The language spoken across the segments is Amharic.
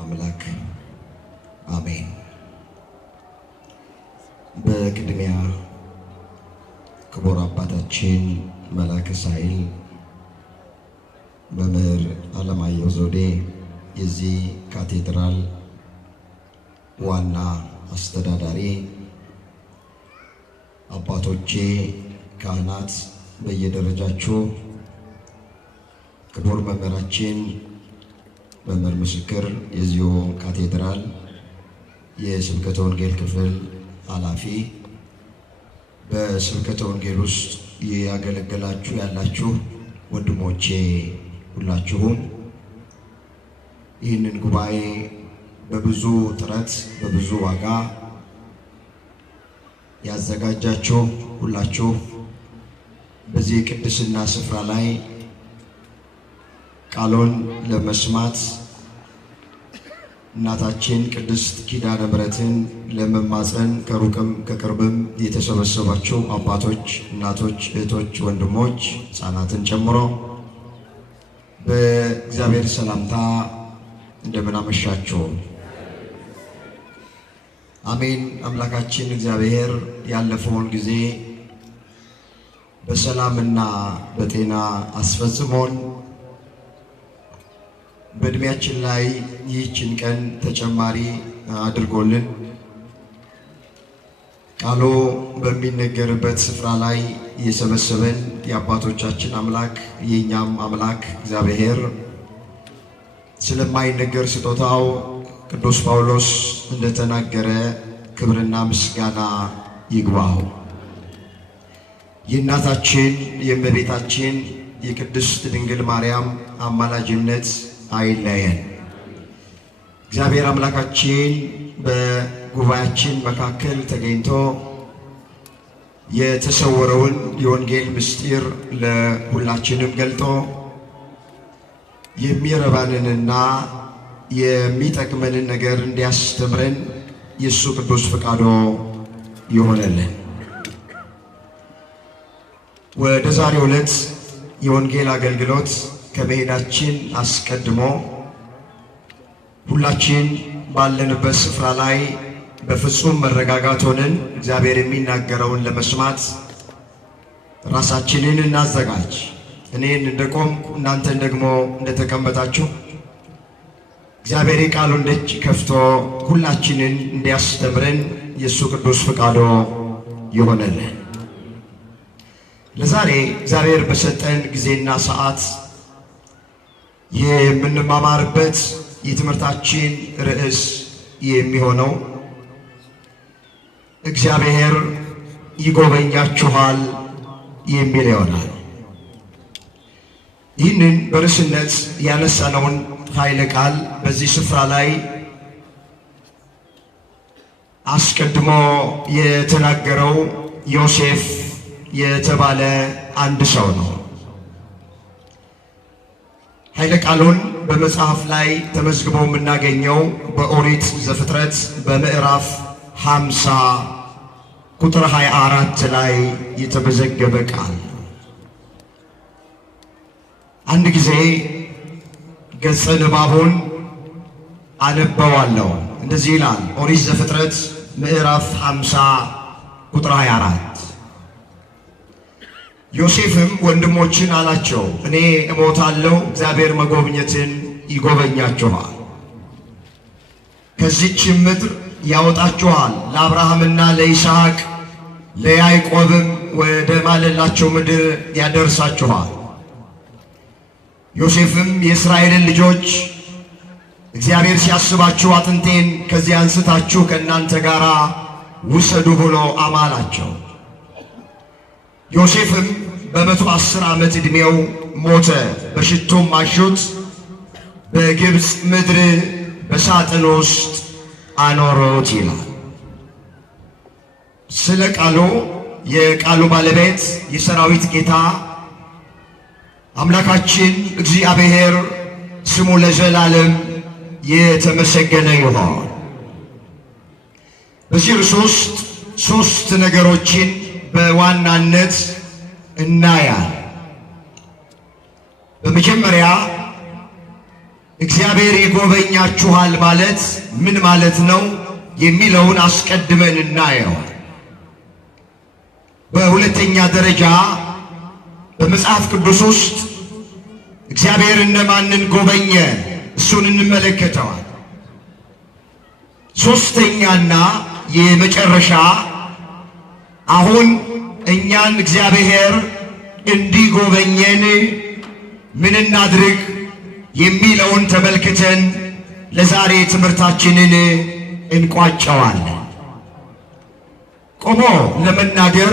አምላክ አሜን። በቅድሚያ ክቡር አባታችን መላከ ሳይል መምህር አለማየሁ ዘውዴ የዚህ ካቴድራል ዋና አስተዳዳሪ፣ አባቶቼ ካህናት በየደረጃችሁ፣ ክቡር መምህራችን መምህር ምስክር የዚሁ ካቴድራል የስብከተ ወንጌል ክፍል ኃላፊ፣ በስብከተ ወንጌል ውስጥ ያገለገላችሁ ያላችሁ ወንድሞቼ ሁላችሁም ይህንን ጉባኤ በብዙ ጥረት በብዙ ዋጋ ያዘጋጃችሁ ሁላችሁ በዚህ ቅድስና ስፍራ ላይ ቃሉን ለመስማት እናታችን ቅድስት ኪዳነ ምሕረትን ለመማፀን ከሩቅም ከቅርብም የተሰበሰባችሁ አባቶች፣ እናቶች፣ እህቶች፣ ወንድሞች፣ ሕፃናትን ጨምሮ በእግዚአብሔር ሰላምታ እንደምን አመሻችሁ። አሜን። አምላካችን እግዚአብሔር ያለፈውን ጊዜ በሰላምና በጤና አስፈጽሞን በእድሜያችን ላይ ይህችን ቀን ተጨማሪ አድርጎልን ቃሉ በሚነገርበት ስፍራ ላይ የሰበሰበን የአባቶቻችን አምላክ የእኛም አምላክ እግዚአብሔር ስለማይነገር ስጦታው ቅዱስ ጳውሎስ እንደተናገረ ክብርና ምስጋና ይግባው። የእናታችን የእመቤታችን የቅድስት ድንግል ማርያም አማላጅነት አይለየን። እግዚአብሔር አምላካችን በጉባኤያችን መካከል ተገኝቶ የተሰወረውን የወንጌል ምስጢር ለሁላችንም ገልጦ የሚረባንንና የሚጠቅመንን ነገር እንዲያስተምረን የእሱ ቅዱስ ፈቃዶ ይሆነልን። ወደ ዛሬው ዕለት የወንጌል አገልግሎት ከመሄዳችን አስቀድሞ ሁላችን ባለንበት ስፍራ ላይ በፍጹም መረጋጋት ሆነን እግዚአብሔር የሚናገረውን ለመስማት ራሳችንን እናዘጋጅ። እኔን እንደቆምኩ እናንተን ደግሞ እንደተቀመጣችሁ እግዚአብሔር የቃሉን ደጅ ከፍቶ ሁላችንን እንዲያስተምረን የእሱ ቅዱስ ፈቃዶ ይሆነልን። ለዛሬ እግዚአብሔር በሰጠን ጊዜና ሰዓት የምንማማርበት የትምህርታችን ርዕስ የሚሆነው እግዚአብሔር ይጎበኛችኋል የሚል ይሆናል። ይህንን በርዕስነት ያነሳነውን ኃይለ ቃል በዚህ ስፍራ ላይ አስቀድሞ የተናገረው ዮሴፍ የተባለ አንድ ሰው ነው። ኃይለ ቃሉን በመጽሐፍ ላይ ተመዝግቦ የምናገኘው በኦሪት ዘፍጥረት በምዕራፍ 50 ቁጥር 24 ላይ የተመዘገበ ቃል። አንድ ጊዜ ገጸ ንባቡን አነበዋለሁ። እንደዚህ ይላል። ኦሪት ዘፍጥረት ምዕራፍ 50 ቁጥር 24 ዮሴፍም ወንድሞችን አላቸው፣ እኔ እሞታለሁ፣ እግዚአብሔር መጎብኘትን ይጎበኛችኋል፣ ከዚህችም ምድር ያወጣችኋል፣ ለአብርሃምና ለይስሐቅ ለያዕቆብም ወደ ማለላቸው ምድር ያደርሳችኋል። ዮሴፍም የእስራኤልን ልጆች እግዚአብሔር ሲያስባችሁ አጥንቴን ከዚህ አንስታችሁ ከእናንተ ጋር ውሰዱ ብሎ አማላቸው። ዮሴፍም በ110 ዓመት ዕድሜው ሞተ፣ በሽቱም አሹት፣ በግብፅ ምድር በሳጥን ውስጥ አኖሩት ይላል። ስለ ቃሉ የቃሉ ባለቤት የሰራዊት ጌታ አምላካችን እግዚአብሔር ስሙ ለዘላለም የተመሰገነ ይሁን። በዚህ ርዕስ ውስጥ ሶስት ነገሮችን በዋናነት እናያለን። በመጀመሪያ እግዚአብሔር ይጎበኛችኋል ማለት ምን ማለት ነው የሚለውን አስቀድመን እናየው። በሁለተኛ ደረጃ በመጽሐፍ ቅዱስ ውስጥ እግዚአብሔር እነማንን ጎበኘ እሱን እንመለከተዋል። ሶስተኛና የመጨረሻ አሁን እኛን እግዚአብሔር እንዲጎበኘን ምን እናድርግ የሚለውን ተመልክተን ለዛሬ ትምህርታችንን እንቋጨዋለን። ቆሞ ለመናገር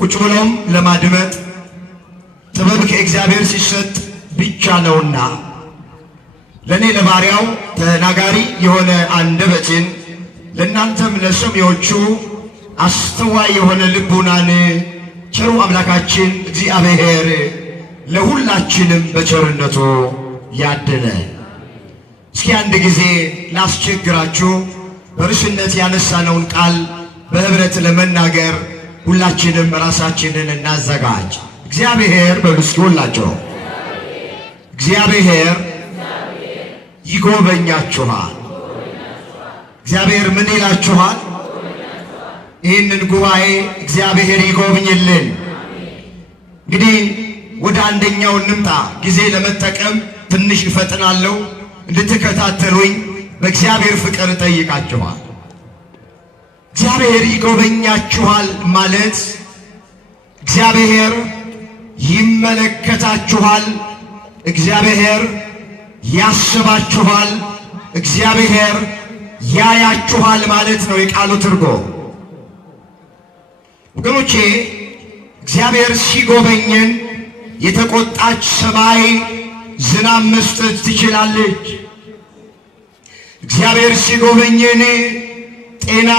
ቁጭ ብሎም ለማድመጥ ጥበብ ከእግዚአብሔር ሲሰጥ ብቻ ነውና ለኔ ለባሪያው ተናጋሪ የሆነ አንደበትን ለእናንተም ለሰሚዎቹ አስተዋይ የሆነ ልቡናን ቸሩ አምላካችን እግዚአብሔር ለሁላችንም በቸርነቱ ያድለ። እስኪ አንድ ጊዜ ላስቸግራችሁ በርዕስነት ያነሳነውን ቃል በህብረት ለመናገር ሁላችንም ራሳችንን እናዘጋጅ። እግዚአብሔር በምስኪ ሁላችሁ እግዚአብሔር ይጎበኛችኋል። እግዚአብሔር ምን ይላችኋል? ይህንን ጉባኤ እግዚአብሔር ይጎብኝልን። እንግዲህ ወደ አንደኛው እንምጣ። ጊዜ ለመጠቀም ትንሽ እፈጥናለሁ። እንድትከታተሉኝ በእግዚአብሔር ፍቅር እጠይቃችኋል። እግዚአብሔር ይጎበኛችኋል ማለት እግዚአብሔር ይመለከታችኋል፣ እግዚአብሔር ያስባችኋል፣ እግዚአብሔር ያያችኋል ማለት ነው የቃሉ ትርጉም። ወገኖቼ እግዚአብሔር ሲጎበኘን የተቆጣች ሰማይ ዝናብ መስጠት ትችላለች። እግዚአብሔር ሲጎበኘን ጤና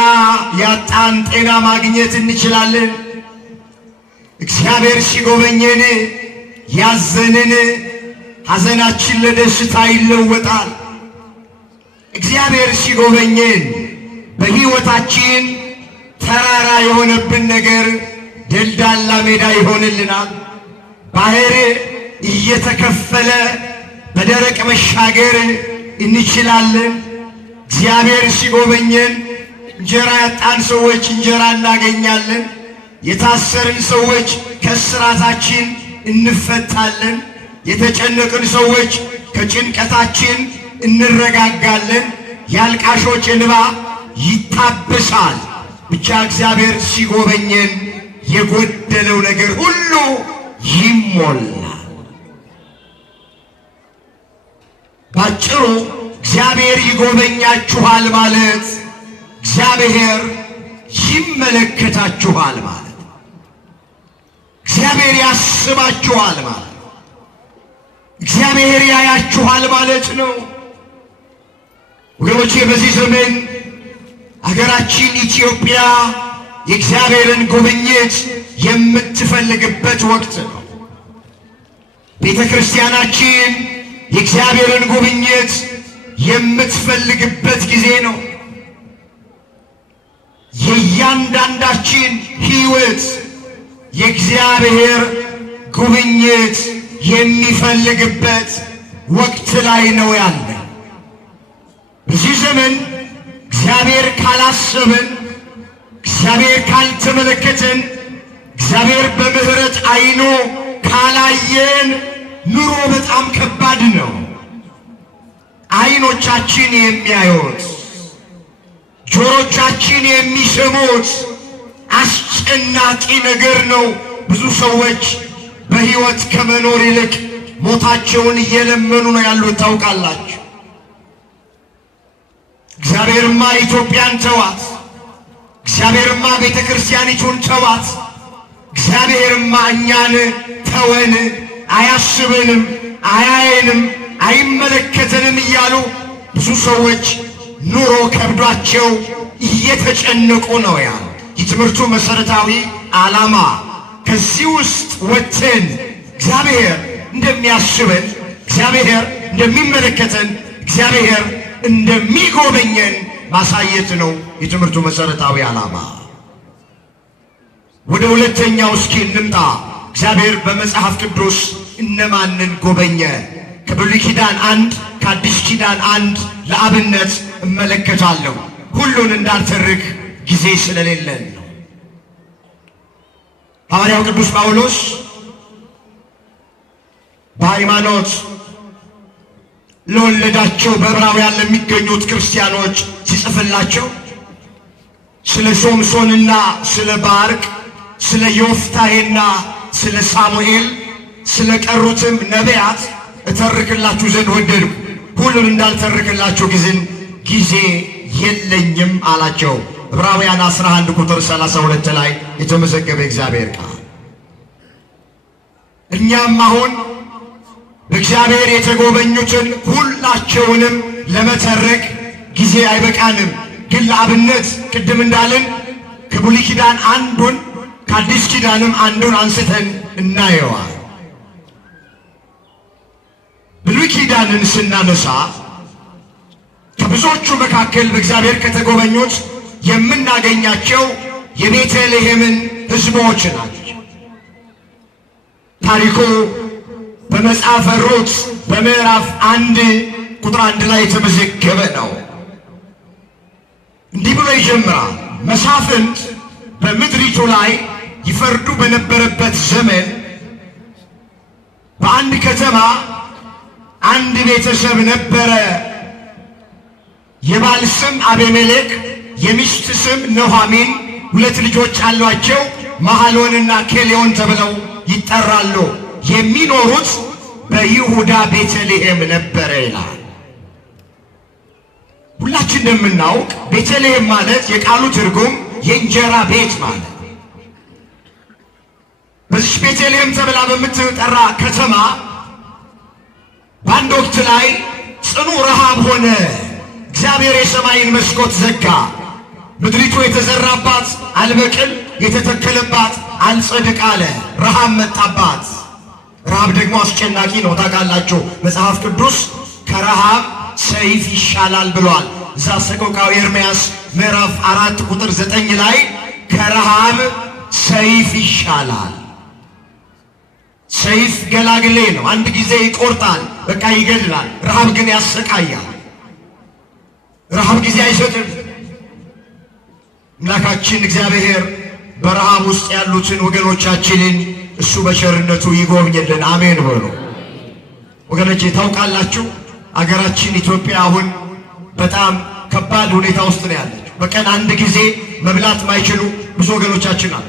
ያጣን ጤና ማግኘት እንችላለን። እግዚአብሔር ሲጎበኘን ያዘንን ሐዘናችን ለደስታ ይለወጣል። እግዚአብሔር ሲጎበኘን በሕይወታችን ተራራ የሆነብን ነገር ደልዳላ ሜዳ ይሆንልናል። ባህር እየተከፈለ በደረቅ መሻገር እንችላለን። እግዚአብሔር ሲጎበኘን እንጀራ ያጣን ሰዎች እንጀራ እናገኛለን። የታሰርን ሰዎች ከስራታችን እንፈታለን። የተጨነቅን ሰዎች ከጭንቀታችን እንረጋጋለን። የአልቃሾች እንባ ይታበሳል። ብቻ እግዚአብሔር ሲጎበኘን የጎደለው ነገር ሁሉ ይሞላል። ባጭሩ እግዚአብሔር ይጎበኛችኋል ማለት እግዚአብሔር ይመለከታችኋል ማለት፣ እግዚአብሔር ያስባችኋል ማለት፣ እግዚአብሔር ያያችኋል ማለት ነው። ወገኖቼ በዚህ ዘመን አገራችን ኢትዮጵያ የእግዚአብሔርን ጉብኝት የምትፈልግበት ወቅት ነው። ቤተ ክርስቲያናችን የእግዚአብሔርን ጉብኝት የምትፈልግበት ጊዜ ነው። የእያንዳንዳችን ሕይወት የእግዚአብሔር ጉብኝት የሚፈልግበት ወቅት ላይ ነው ያለ። በዚህ ዘመን እግዚአብሔር ካላሰብን፣ እግዚአብሔር ካልተመለከትን፣ እግዚአብሔር በምሕረት አይኑ ካላየን ኑሮ በጣም ከባድ ነው። አይኖቻችን የሚያዩት፣ ጆሮቻችን የሚሰሙት አስጨናቂ ነገር ነው። ብዙ ሰዎች በሕይወት ከመኖር ይልቅ ሞታቸውን እየለመኑ ነው ያሉት። ታውቃላችሁ። እግዚአብሔርማ ኢትዮጵያን ተዋት፣ እግዚአብሔርማ ቤተ ክርስቲያኒቱን ተዋት፣ እግዚአብሔርማ እኛን ተወን፣ አያስበንም፣ አያየንም፣ አይመለከተንም እያሉ ብዙ ሰዎች ኑሮ ከብዷቸው እየተጨነቁ ነው ያሉ። የትምህርቱ መሰረታዊ ዓላማ ከዚህ ውስጥ ወጥተን እግዚአብሔር እንደሚያስበን፣ እግዚአብሔር እንደሚመለከተን፣ እግዚአብሔር እንደሚጎበኘን ማሳየት ነው የትምህርቱ መሰረታዊ ዓላማ። ወደ ሁለተኛው እስኪ እንምጣ። እግዚአብሔር በመጽሐፍ ቅዱስ እነማንን ጎበኘ ከብሉይ ኪዳን አንድ ከአዲስ ኪዳን አንድ ለአብነት እመለከታለሁ። ሁሉን እንዳልተርክ ጊዜ ስለሌለን ነው። ሐዋርያው ቅዱስ ጳውሎስ በሃይማኖት ለወለዳቸው በዕብራውያን ለሚገኙት ክርስቲያኖች ሲጽፍላቸው ስለ ሶምሶንና ስለ ባርቅ፣ ስለ ዮፍታሔና ስለ ሳሙኤል ስለ ቀሩትም ነቢያት እተርክላችሁ ዘንድ ወደድኩ፣ ሁሉን እንዳልተርክላችሁ ጊዜ የለኝም አላቸው። ዕብራውያን 11 ቁጥር 32 ላይ የተመዘገበ እግዚአብሔር ቃል። እኛም አሁን በእግዚአብሔር የተጎበኙትን ሁላቸውንም ለመተረክ ጊዜ አይበቃንም። ግን ለአብነት ቅድም እንዳልን ከብሉይ ኪዳን አንዱን ከአዲስ ኪዳንም አንዱን አንስተን እናየዋል። ብሉይ ኪዳንን ስናነሳ ከብዙዎቹ መካከል በእግዚአብሔር ከተጎበኙት የምናገኛቸው የቤተልሔምን ሕዝቦች ናቸው። ታሪኩ በመጽሐፈ ሩት በምዕራፍ 1 ቁጥር 1 ላይ የተመዘገበ ነው። እንዲህ ብሎ ይጀምራል። መሳፍንት በምድሪቱ ላይ ይፈርዱ በነበረበት ዘመን በአንድ ከተማ አንድ ቤተሰብ ነበረ። የባል ስም አቤሜሌክ፣ የሚስት ስም ኑኃሚን፣ 2 ልጆች አሏቸው። መሐሎንና ኬሌዎን ተብለው ይጠራሉ። የሚኖሩት በይሁዳ ቤተልሔም ነበረ ይላል። ሁላችን እንደምናውቅ ቤተልሔም ማለት የቃሉ ትርጉም የእንጀራ ቤት ማለት። በዚህ ቤተልሔም ተብላ በምትጠራ ከተማ በአንድ ወቅት ላይ ጽኑ ረሃብ ሆነ። እግዚአብሔር የሰማይን መስኮት ዘጋ። ምድሪቱ የተዘራባት አልበቅል፣ የተተከለባት አልጸድቅ አለ። ረሃብ መጣባት። ረሃብ ደግሞ አስጨናቂ ነው። ታውቃላችሁ፣ መጽሐፍ ቅዱስ ከረሃብ ሰይፍ ይሻላል ብሏል። እዛ ሰቆቃወ ኤርምያስ ምዕራፍ 4 ቁጥር 9 ላይ ከረሃብ ሰይፍ ይሻላል። ሰይፍ ገላግሌ ነው፣ አንድ ጊዜ ይቆርጣል፣ በቃ ይገድላል። ረሃብ ግን ያሰቃያል። ረሃብ ጊዜ አይሰጥም። አምላካችን እግዚአብሔር በረሃብ ውስጥ ያሉትን ወገኖቻችንን እሱ በቸርነቱ ይጎብኝልን። አሜን በሉ ወገኖቼ። ታውቃላችሁ አገራችን ኢትዮጵያ አሁን በጣም ከባድ ሁኔታ ውስጥ ነው ያለችው። በቀን አንድ ጊዜ መብላት ማይችሉ ብዙ ወገኖቻችን አሉ።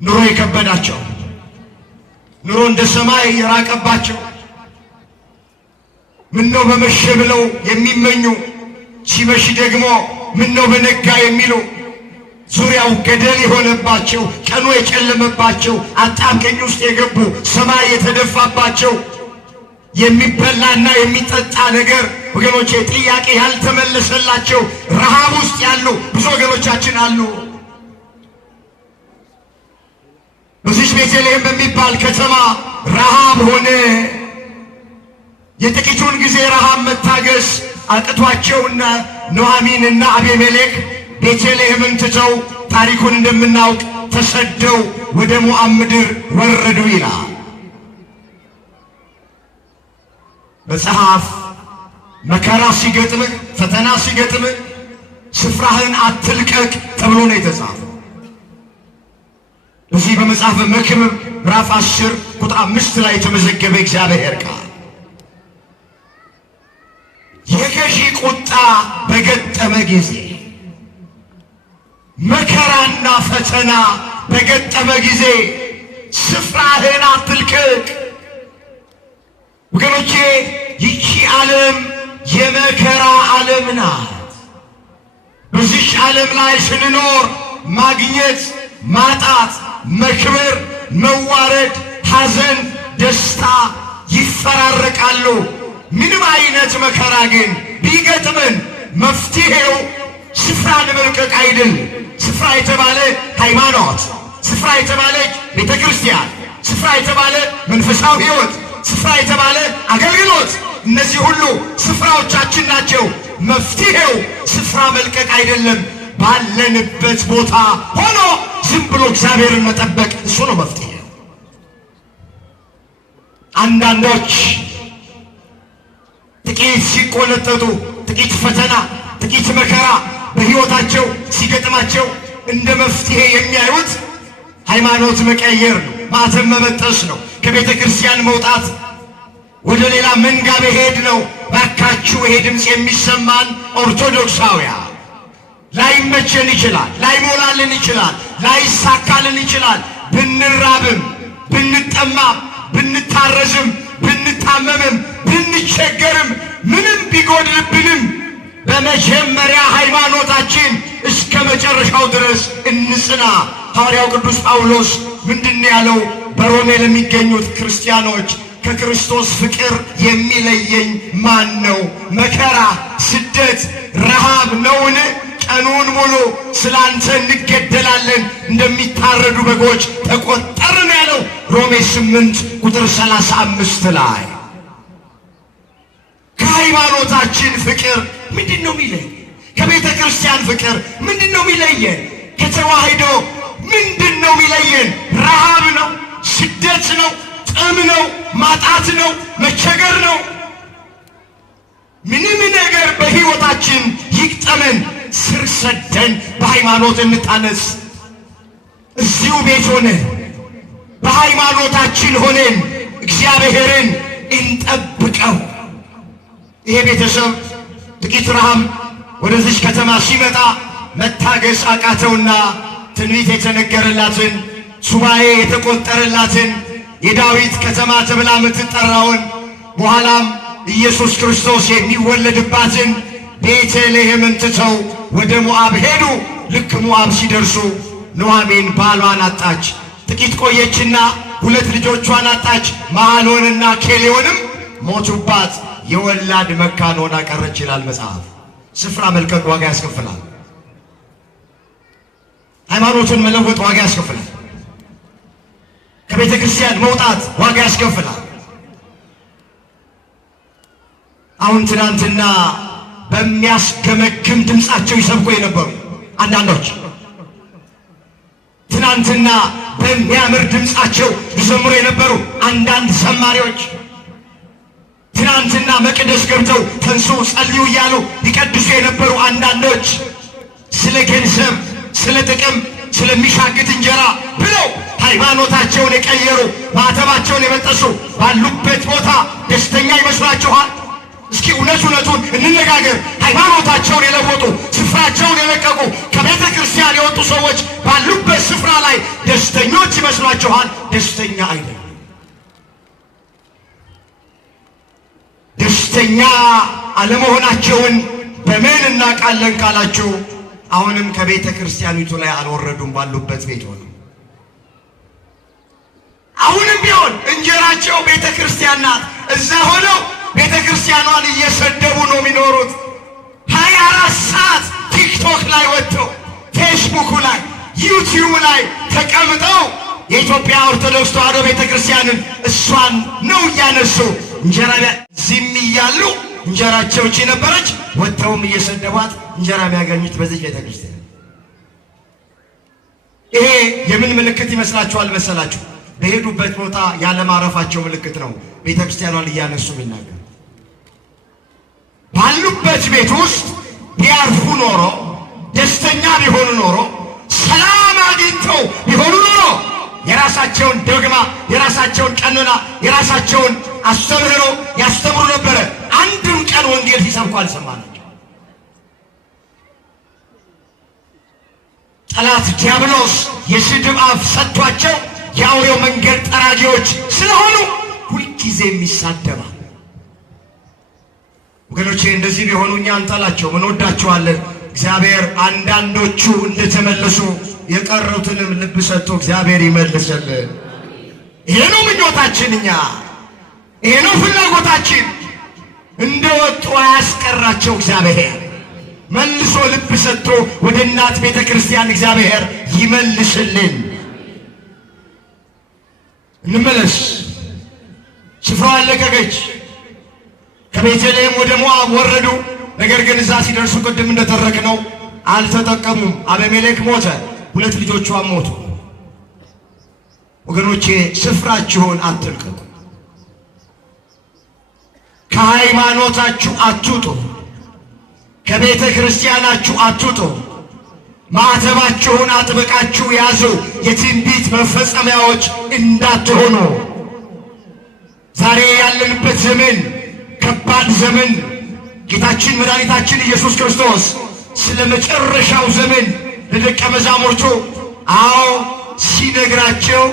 ኑሮ የከበዳቸው፣ ኑሮ እንደ ሰማይ የራቀባቸው፣ ምነው በመሸ ብለው የሚመኙ፣ ሲመሽ ደግሞ ምነው በነጋ የሚሉ፣ ዙሪያው ገደል የሆነባቸው፣ ቀኑ የጨለመባቸው፣ አጣብቂኝ ውስጥ የገቡ፣ ሰማይ የተደፋባቸው፣ የሚበላና የሚጠጣ ነገር ወገኖቼ ጥያቄ ያልተመለሰላቸው ረሃብ ውስጥ ያሉ ብዙ ወገኖቻችን አሉ። በዚህ ቤተልሔም በሚባል ከተማ ረሃብ ሆነ። የጥቂቱን ጊዜ ረሃብ መታገስ አቅቷቸውና ኑኃሚንና አቤሜሌክ ቤተልሔምን ትተው ታሪኩን እንደምናውቅ ተሰደው ወደ ሞዓብ ምድር ወረዱ ይላል መጽሐፍ። መከራ ሲገጥምህ፣ ፈተና ሲገጥምህ ስፍራህን አትልቀቅ ተብሎ ነው የተጻፈው። በዚህ በመጽሐፈ መክብብ ምዕራፍ 10 ቁጥር 5 ላይ የተመዘገበ እግዚአብሔር ቃል የገዢ ቁጣ በገጠመ ጊዜ፣ መከራና ፈተና በገጠመ ጊዜ ስፍራህን አትልቀቅ። ወገኖቼ ይቺ ዓለም የመከራ ዓለም ናት። በዚች ዓለም ላይ ስንኖር ማግኘት፣ ማጣት፣ መክበር፣ መዋረድ፣ ሐዘን፣ ደስታ ይፈራረቃሉ። ምንም አይነት መከራ ግን ቢገጥመን መፍትሄው ስፍራን መልቀቅ አይደል። ስፍራ የተባለ ሃይማኖት፣ ስፍራ የተባለች ቤተ ክርስቲያን፣ ስፍራ የተባለ መንፈሳዊ ሕይወት፣ ስፍራ የተባለ አገልግሎት፣ እነዚህ ሁሉ ስፍራዎቻችን ናቸው። መፍትሄው ስፍራ መልቀቅ አይደለም። ባለንበት ቦታ ሆኖ ዝም ብሎ እግዚአብሔርን መጠበቅ፣ እሱ ነው መፍትሄ። አንዳንዶች ጥቂት ሲቆነጠጡ፣ ጥቂት ፈተና፣ ጥቂት መከራ በሕይወታቸው ሲገጥማቸው እንደ መፍትሄ የሚያዩት ሃይማኖት መቀየር ነው፣ ማተም መበጠስ ነው፣ ከቤተ ክርስቲያን መውጣት፣ ወደ ሌላ መንጋ መሄድ ነው። ባካችሁ ይሄ ድምፅ የሚሰማን ኦርቶዶክሳውያን ላይመቸን ይችላል፣ ላይሞላልን ይችላል፣ ላይሳካልን ይችላል። ብንራብም፣ ብንጠማም፣ ብንታረዝም፣ ብንታመምም፣ ብንቸገርም፣ ምንም ቢጎድልብንም በመጀመሪያ ሃይማኖታችን እስከ መጨረሻው ድረስ እንጽና። ሐዋርያው ቅዱስ ጳውሎስ ምንድን ያለው? በሮሜ ለሚገኙት ክርስቲያኖች ከክርስቶስ ፍቅር የሚለየኝ ማን ነው? መከራ፣ ስደት፣ ረሃብ ነውን? ቀኑን ሙሉ ስላንተ እንገደላለን፣ እንደሚታረዱ በጎች ተቆጠርን ያለው ሮሜ 8 ቁጥር 35 ላይ። ከሃይማኖታችን ፍቅር ምንድን ነው የሚለየን? ከቤተ ክርስቲያን ፍቅር ምንድን ነው የሚለየን? ከተዋህዶ ምንድን ነው የሚለየን? ረሃብ ነው? ስደት ነው? ጥም ነው? ማጣት ነው? መቸገር ነው? ምንም ነገር በሕይወታችን ይቅጠመን፣ ስር ሰደን በሃይማኖት እንታነጽ። እዚሁ ቤት ሆነን በሃይማኖታችን ሆነን እግዚአብሔርን እንጠብቀው። ይሄ ቤተሰብ ጥቂት ረሃብ ወደዚች ከተማ ሲመጣ መታገስ አቃተውና ትንቢት የተነገረላትን ሱባኤ የተቆጠረላትን የዳዊት ከተማ ተብላ የምትጠራውን በኋላም ኢየሱስ ክርስቶስ የሚወለድባትን ቤተልሔምን ትተው ወደ ሞዓብ ሄዱ። ልክ ሞዓብ ሲደርሱ ኑኃሚን ባሏን አጣች። ጥቂት ቆየችና 2 ልጆቿን አጣች። መሐሎንና ኬሌዎንም ሞቱባት። የወላድ መካን ሆና ቀረች ይላል መጽሐፍ። ስፍራ መልቀቅ ዋጋ ያስከፍላል። ሃይማኖትን መለወጥ ዋጋ ያስከፍላል። ከቤተ ክርስቲያን መውጣት ዋጋ ያስከፍላል። አሁን ትናንትና በሚያስገመግም ድምፃቸው ይሰብኩ የነበሩ አንዳንዶች፣ ትናንትና በሚያምር ድምፃቸው ይዘምሩ የነበሩ አንዳንድ ዘማሪዎች፣ ትናንትና መቅደስ ገብተው ተንሱ ጸልዩ እያሉ ይቀድሱ የነበሩ አንዳንዶች ስለ ገንዘብ፣ ስለ ጥቅም፣ ስለሚሻግት እንጀራ ብለው ሃይማኖታቸውን የቀየሩ ማተባቸውን የበጠሱ ባሉበት ቦታ ደስተኛ ይመስላችኋል? እስኪ እውነቱን እንነጋገር። ሃይማኖታቸውን የለወጡ ስፍራቸውን የለቀቁ ከቤተ ክርስቲያን የወጡ ሰዎች ባሉበት ስፍራ ላይ ደስተኞች ይመስሏችኋል? ደስተኛ አይደለም። ደስተኛ አለመሆናቸውን በምን እናውቃለን ካላችሁ፣ አሁንም ከቤተ ክርስቲያኒቱ ላይ አልወረዱም። ባሉበት ቤት ሆነው አሁንም ቢሆን እንጀራቸው ቤተ ክርስቲያን ናት። እዛ ሆነው ቤተ ክርስቲያኗን እየሰደቡ ነው የሚኖሩት። 24 ሰዓት ቲክቶክ ላይ ወጥተው፣ ፌስቡክ ላይ፣ ዩቲዩብ ላይ ተቀምጠው የኢትዮጵያ ኦርቶዶክስ ተዋሕዶ ቤተ ክርስቲያንን እሷን ነው እያነሱ እንጀራ ዚም እያሉ እንጀራቸው እቺ ነበረች። ወጥተውም እየሰደቧት እንጀራ የሚያገኙት በዚህ ቤተ ክርስቲያን። ይሄ የምን ምልክት ይመስላችኋል መሰላችሁ? በሄዱበት ቦታ ያለማረፋቸው ምልክት ነው። ቤተ ክርስቲያኗን እያነሱ የሚናገር ባሉበት ቤት ውስጥ ቢያርፉ ኖሮ፣ ደስተኛ ቢሆኑ ኖሮ፣ ሰላም አግኝተው ቢሆኑ ኖሮ የራሳቸውን ዶግማ፣ የራሳቸውን ቀኖና፣ የራሳቸውን አስተምህሮ ያስተምሩ ነበረ። አንድም ቀን ወንጌል ሲሰብኩ አልሰማናቸው። ጠላት ዲያብሎስ የስድብ አፍ ሰጥቷቸው የአውሬው መንገድ ጠራጊዎች ስለሆኑ ሁልጊዜም ይሳደባል። ወገኖቼ እንደዚህ ቢሆኑ እኛ አንጠላቸውም፣ እንወዳቸዋለን። እግዚአብሔር አንዳንዶቹ እንደተመለሱ የቀሩትንም ልብ ሰጥቶ እግዚአብሔር ይመልሰልን። ይሄ ነው ምኞታችን፣ ይሄ ነው ፍላጎታችን። እንደወጡ አያስቀራቸው እግዚአብሔር። መልሶ ልብ ሰጥቶ ወደ እናት ቤተ ክርስቲያን እግዚአብሔር ይመልስልን። እንመለስ። ስፍራዋን ለቀቀች። ከቤተልሔም ወደ ሞዓብ ወረዱ። ነገር ግን እዛ ሲደርሱ ቅድም እንደተረክነው አልተጠቀሙም። አቤሜሌክ ሞተ፣ 2 ልጆቿም ሞቱ። ወገኖቼ ስፍራችሁን አትልቀቁ። ከሃይማኖታችሁ አትውጡ፣ ከቤተ ክርስቲያናችሁ አትውጡ፣ ማዕተባችሁን አጥብቃችሁ ያዙ፣ የትንቢት መፈጸሚያዎች እንዳትሆኑ። ዛሬ ያለንበት ዘመን ከባድ ዘመን። ጌታችን መድኃኒታችን ኢየሱስ ክርስቶስ ስለ መጨረሻው ዘመን ለደቀ መዛሙርቱ ሲነግራቸው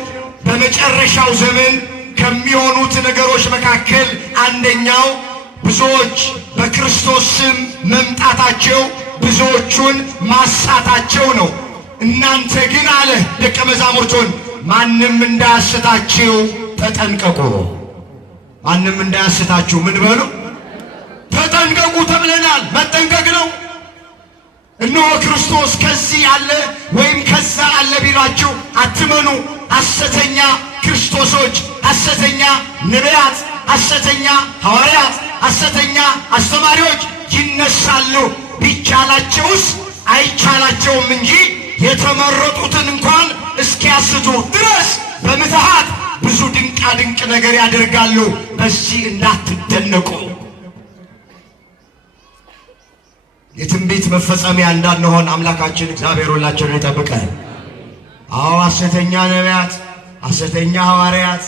በመጨረሻው ዘመን ከሚሆኑት ነገሮች መካከል አንደኛው ብዙዎች በክርስቶስ ስም መምጣታቸው፣ ብዙዎቹን ማሳታቸው ነው። እናንተ ግን አለ ደቀ መዛሙርቱን ማንም እንዳያስታችሁ ተጠንቀቁ። ማንም እንዳያስታችሁ ምን በሉ? ተጠንቀቁ ተብለናል። መጠንቀቅ ነው። እነሆ ክርስቶስ ከዚህ አለ ወይም ከዛ አለ ቢሏችሁ አትመኑ። ሐሰተኛ ክርስቶሶች፣ ሐሰተኛ ነቢያት፣ ሐሰተኛ ሐዋርያት፣ ሐሰተኛ አስተማሪዎች ይነሳሉ። ቢቻላቸውስ አይቻላቸውም እንጂ የተመረጡትን እንኳን እስኪያስቱ ድረስ በምትሃት ብዙ ድንቃ ድንቅ ነገር ያደርጋሉ። በዚህ እንዳትደነቁ። የትንቢት መፈጸሚያ እንዳንሆን አምላካችን እግዚአብሔር ሁላችንን ይጠብቀን። ሐሰተኛ ነቢያት፣ ሐሰተኛ ሐዋርያት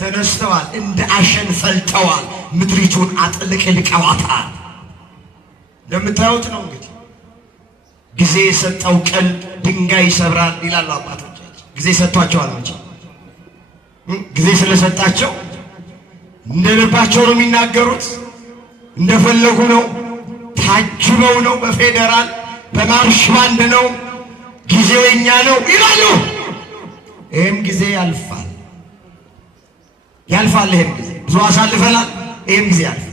ተነስተዋል፣ እንደ አሸን ፈልተዋል፣ ምድሪቱን አጥልቅልቀዋታል። እንደምታዩት ነው እንግዲህ ጊዜ የሰጠው ቀን ድንጋይ ይሰብራል ይላሉ አባቶቻችን። ጊዜ ሰጥቷቸዋል እንጂ ጊዜ ስለሰጣቸው እንደ ልባቸው ነው የሚናገሩት፣ እንደፈለጉ ነው፣ ታጅበው ነው፣ በፌዴራል በማርሽ ባንድ ነው፣ ጊዜው የኛ ነው ይላሉ። ይህም ጊዜ ያልፋል ያልፋል። ይህም ጊዜ ብዙ አሳልፈናል። ይህም ጊዜ ያልፋል።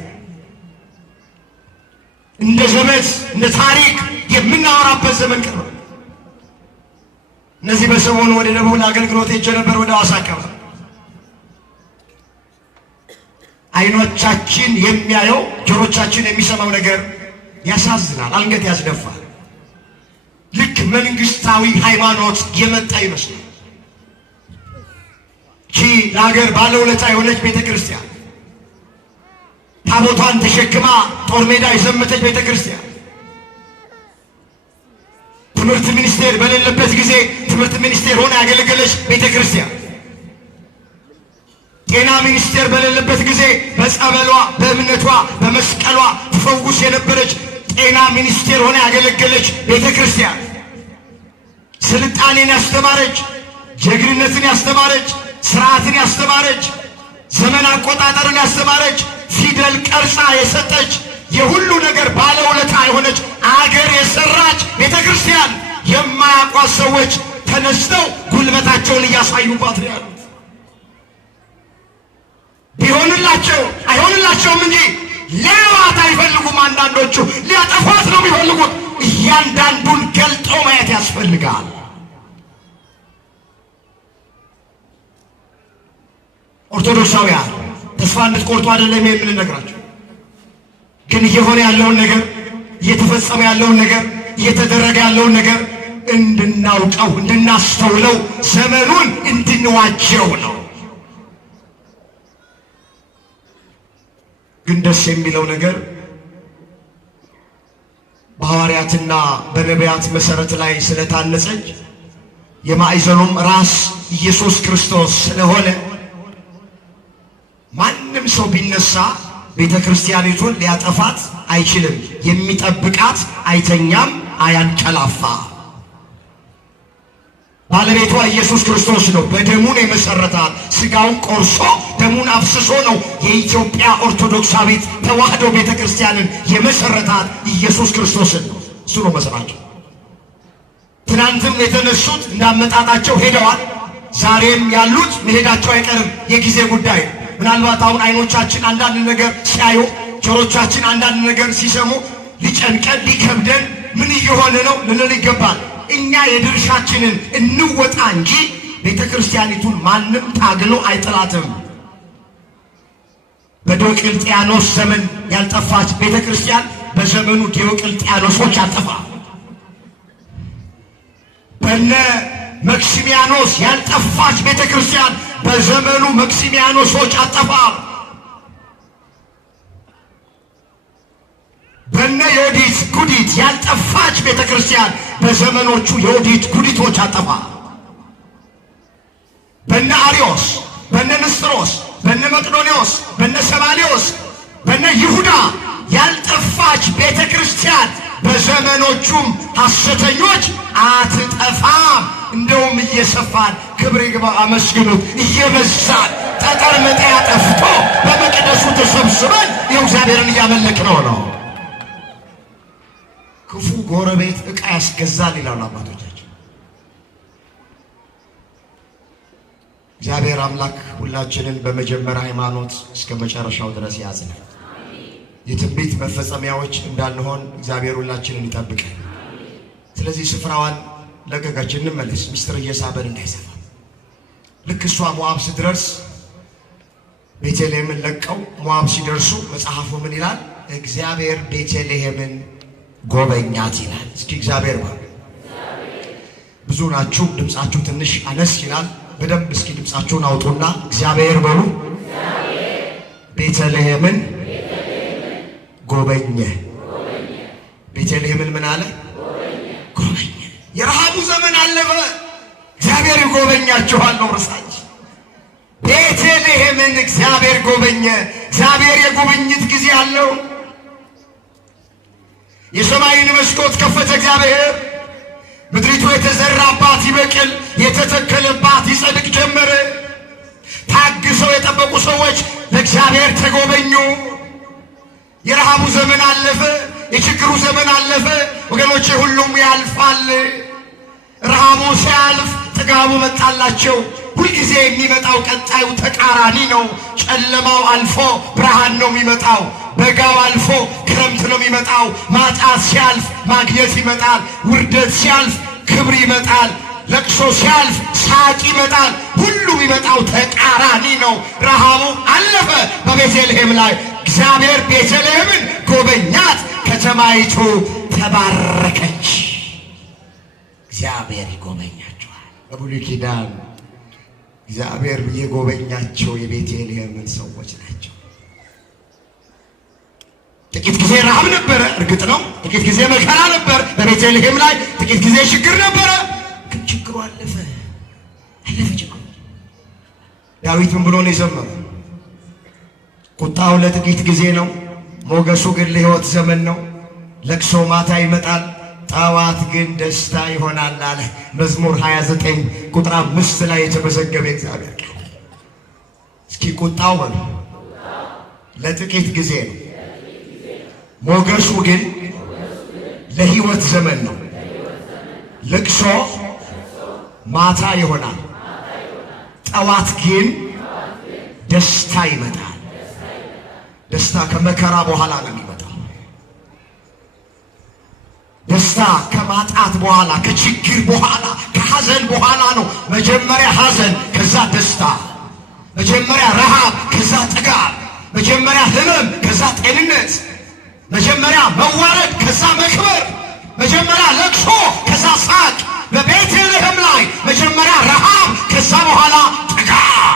እንደ ዘመት እንደ ታሪክ የምናወራበት ዘመን ቅርብ። እነዚህ በሰሞኑ ወደ ደቡብ አገልግሎት ሄጄ ነበር፣ ወደ ሐዋሳ አካባቢ። አይኖቻችን የሚያየው ጆሮቻችን የሚሰማው ነገር ያሳዝናል፣ አንገት ያስደፋል። ልክ መንግስታዊ ሃይማኖት የመጣ ይመስላል። ለሀገር ባለውለታ የሆነች ቤተ ክርስቲያን፣ ታቦቷን ተሸክማ ጦር ሜዳ የዘመተች ቤተ ክርስቲያን፣ ትምህርት ሚኒስቴር በሌለበት ጊዜ ትምህርት ሚኒስቴር ሆና ያገለገለች ቤተ ክርስቲያን፣ ጤና ሚኒስቴር በሌለበት ጊዜ በጸበሏ በእምነቷ በመስቀሏ ትፈውስ የነበረች ጤና ሚኒስቴር ሆና ያገለገለች ቤተ ክርስቲያን፣ ስልጣኔን ያስተማረች፣ ጀግንነትን ያስተማረች፣ ስርዓትን ያስተማረች፣ ዘመን አቆጣጠርን ያስተማረች፣ ፊደል ቀርጻ የሰጠች፣ የሁሉ ነገር ባለውለታ የሆነች አገር የሰራች ቤተ ክርስቲያን የማያውቋት ሰዎች ተነስተው ጉልበታቸውን እያሳዩባት ነው ያሉት። ቢሆንላቸው አይሆንላቸውም እንጂ ሊያዋት አይፈልጉም። አንዳንዶቹ ሊያጠፏት ነው የሚፈልጉት። እያንዳንዱን ገልጦ ማየት ያስፈልጋል። ኦርቶዶክሳውያን ተስፋ እንድትቆርጡ አይደለም የምንነግራቸው፣ ግን እየሆነ ያለውን ነገር፣ እየተፈጸመ ያለውን ነገር፣ እየተደረገ ያለውን ነገር እንድናውቀው እንድናስተውለው ዘመኑን እንድንዋጀው ነው። ግን ደስ የሚለው ነገር በሐዋርያትና በነቢያት መሰረት ላይ ስለታነጸች የማዕዘኑም ራስ ኢየሱስ ክርስቶስ ስለሆነ ማንም ሰው ቢነሳ ቤተ ክርስቲያኒቱን ሊያጠፋት አይችልም። የሚጠብቃት አይተኛም፣ አያንቀላፋ። ባለቤቷ ኢየሱስ ክርስቶስ ነው። በደሙን የመሰረታት ሥጋውን ቆርሶ ደሙን አፍስሶ ነው የኢትዮጵያ ኦርቶዶክሳዊት ተዋህዶ ቤተ ክርስቲያንን የመሰረታት ኢየሱስ ክርስቶስን ነው። እሱ ነው መሰራቸው። ትናንትም የተነሱት እንዳመጣጣቸው ሄደዋል። ዛሬም ያሉት መሄዳቸው አይቀርም፣ የጊዜ ጉዳይ። ምናልባት አሁን አይኖቻችን አንዳንድ ነገር ሲያዩ፣ ጆሮቻችን አንዳንድ ነገር ሲሰሙ ሊጨንቀን ሊከብደን ምን እየሆነ ነው ልንል ይገባል። እኛ የድርሻችንን እንወጣ እንጂ ቤተ ክርስቲያኒቱን ማንም ታግሎ አይጥላትም። በዲዮቅልጥያኖስ ዘመን ያልጠፋች ቤተ ክርስቲያን በዘመኑ ዲዮቅልጥያኖሶች አጠፋ። በነ መክሲሚያኖስ ያልጠፋች ቤተ ክርስቲያን በዘመኑ መክሲሚያኖሶች አጠፋ። የዮዲት ጉዲት ያልጠፋች ቤተ ክርስቲያን በዘመኖቹ የዮዲት ጉዲቶች አጠፋ። በነ አርዮስ፣ በነ ንስጥሮስ፣ በነ መቅዶኒዎስ፣ በነ ሰባሊዮስ፣ በነ ይሁዳ ያልጠፋች ቤተ ክርስቲያን በዘመኖቹም ሐሰተኞች አትጠፋም። እንደውም እየሰፋን ክብር ይግባው አመስግኑት እየበዛን ጠጠር መጣያ ጠፍቶ በመቅደሱ ተሰብስበን ይኸው እግዚአብሔርን እያመለክነው ነው። ክፉ ጎረቤት ዕቃ ያስገዛል ይላሉ አባቶቻችን። እግዚአብሔር አምላክ ሁላችንን በመጀመሪያ ሃይማኖት እስከ መጨረሻው ድረስ ያጽናል። የትንቢት መፈጸሚያዎች እንዳንሆን እግዚአብሔር ሁላችንን ይጠብቃል። ስለዚህ ስፍራዋን ለቀቀች። እንመለስ። ምስጢር እየሳበን እንዳይሰፋ። ልክ እሷ ሞዓብ ስትደርስ ቤተልሔምን ለቀው ሞዓብ ሲደርሱ መጽሐፉ ምን ይላል? እግዚአብሔር ቤተልሔምን ጎበኛት ይላል። እስኪ እግዚአብሔር ባል ብዙ ናችሁ፣ ድምፃችሁ ትንሽ አነስ ይላል። በደንብ እስኪ ድምፃችሁን አውጡና እግዚአብሔር በሉ። ቤተልሔምን ጎበኘ። ቤተልሔምን ምን አለ? ጎበኘ። የረሃቡ ዘመን አለፈ። እግዚአብሔር ይጎበኛችኋል ነው ርሳች። ቤተልሔምን እግዚአብሔር ጎበኘ። እግዚአብሔር የጉብኝት ጊዜ አለው። የሰማይን መስኮት ከፈተ እግዚአብሔር። ምድሪቱ የተዘራባት ይበቅል፣ የተተከለባት ይጸድቅ ጀመረ። ታግሰው የጠበቁ ሰዎች ለእግዚአብሔር ተጎበኙ። የረሃቡ ዘመን አለፈ። የችግሩ ዘመን አለፈ። ወገኖቼ ሁሉም ያልፋል። ረሃቡ ሲያልፍ ጥጋቡ መጣላቸው። ሁልጊዜ የሚመጣው ቀጣዩ ተቃራኒ ነው። ጨለማው አልፎ ብርሃን ነው የሚመጣው። በጋው አልፎ ክረምት ነው የሚመጣው። ማጣት ሲያልፍ ማግኘት ይመጣል። ውርደት ሲያልፍ ክብር ይመጣል። ለቅሶ ሲያልፍ ሳቅ ይመጣል። ሁሉም የሚመጣው ተቃራኒ ነው። ረሃቡ አለፈ በቤተልሔም ላይ። እግዚአብሔር ቤተልሔምን ጎበኛት፣ ከተማይቱ ተባረከች። እግዚአብሔር ይጎበኛቸዋል። በብሉይ ኪዳን እግዚአብሔር የጎበኛቸው የቤተልሔምን ሰዎች ናቸው። ጥቂት ጊዜ ረሃብ ነበረ፣ እርግጥ ነው። ጥቂት ጊዜ መከራ ነበር በቤተልሔም ላይ። ጥቂት ጊዜ ችግር ነበረ፣ ግን ችግሩ አለፈ። ችግሩ ዳዊት ምን ብሎ ነው የዘመረው? ቁጣው ለጥቂት ጊዜ ነው፣ ሞገሱ ግን ለሕይወት ዘመን ነው። ለቅሶ ማታ ይመጣል፣ ጠዋት ግን ደስታ ይሆናል አለ። መዝሙር 29 ቁጥር 5 ላይ የተመዘገበ እግዚአብሔር ቃል። እስኪ ቁጣው በሉ ለጥቂት ጊዜ ነው፣ ሞገሱ ግን ለሕይወት ዘመን ነው። ለቅሶ ማታ ይሆናል፣ ጠዋት ግን ደስታ ይመጣል። ደስታ ከመከራ በኋላ ነው የሚመጣው። ደስታ ከማጣት በኋላ፣ ከችግር በኋላ፣ ከሐዘን በኋላ ነው። መጀመሪያ ሐዘን፣ ከዛ ደስታ። መጀመሪያ ረሃብ፣ ከዛ ጥጋብ። መጀመሪያ ሕመም፣ ከዛ ጤንነት። መጀመሪያ መዋረድ፣ ከዛ መክበር። መጀመሪያ ለቅሶ፣ ከዛ ሳቅ። በቤተልሔም ላይ መጀመሪያ ረሃብ፣ ከዛ በኋላ ጥጋብ።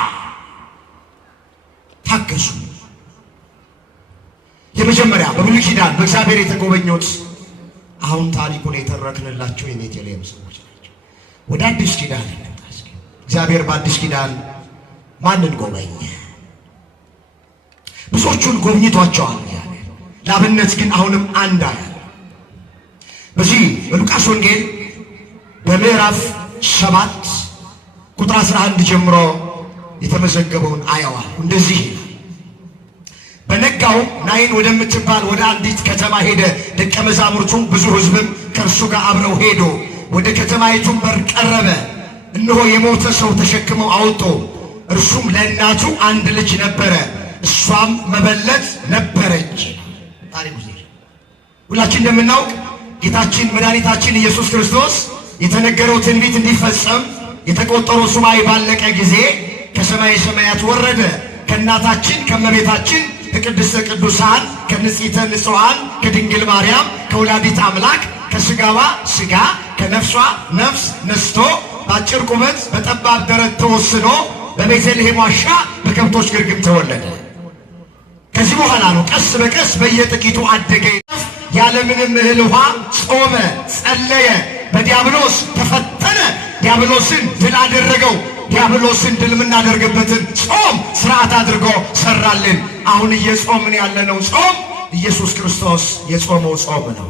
ታገሱ። የመጀመሪያ በብሉይ ኪዳን በእግዚአብሔር የተጎበኙት አሁን ታሪኩን የተረክንላቸው የቤተልሔም ሰዎች ናቸው። ወደ አዲስ ኪዳን እንምጣ። እግዚአብሔር በአዲስ ኪዳን ማንን ጎበኘ? ብዙዎቹን ጎብኝቷቸዋል። ለአብነት ግን አሁንም አንድ አለ። በዚህ በሉቃስ ወንጌል በምዕራፍ 7 ቁጥር 11 ጀምሮ የተመዘገበውን አየዋል። እንደዚህ በነጋው ናይን ወደምትባል ወደ አንዲት ከተማ ሄደ። ደቀ መዛሙርቱም ብዙ ሕዝብም ከእርሱ ጋር አብረው ሄዶ ወደ ከተማይቱም በር ቀረበ። እነሆ የሞተ ሰው ተሸክመው አወጡ። እርሱም ለእናቱ አንድ ልጅ ነበረ፣ እሷም መበለት ነበረች። ሁላችን እንደምናውቅ ጌታችን መድኃኒታችን ኢየሱስ ክርስቶስ የተነገረው ትንቢት እንዲፈጸም የተቆጠረው ሱባኤ ባለቀ ጊዜ ከሰማይ ሰማያት ወረደ። ከእናታችን ከእመቤታችን ከቅድስተ ቅዱሳን ከንጽሕተ ንጹሐን ከድንግል ማርያም ከወላዲት አምላክ ከሥጋዋ ሥጋ ከነፍሷ ነፍስ ነስቶ በአጭር ቁመት በጠባብ ደረት ተወስኖ በቤተልሔም ዋሻ በከብቶች ግርግም ተወለደ። ከዚህ በኋላ ነው ቀስ በቀስ በየጥቂቱ አደገ። ያለምንም እህል ውሃ ጾመ፣ ጸለየ፣ በዲያብሎስ ተፈተነ፣ ዲያብሎስን ድል አደረገው። ዲያብሎስን ድል የምናደርግበትን ጾም ስርዓት አድርጎ ሰራልን። አሁን እየጾምን ያለነው ጾም ኢየሱስ ክርስቶስ የጾመው ጾም ነው።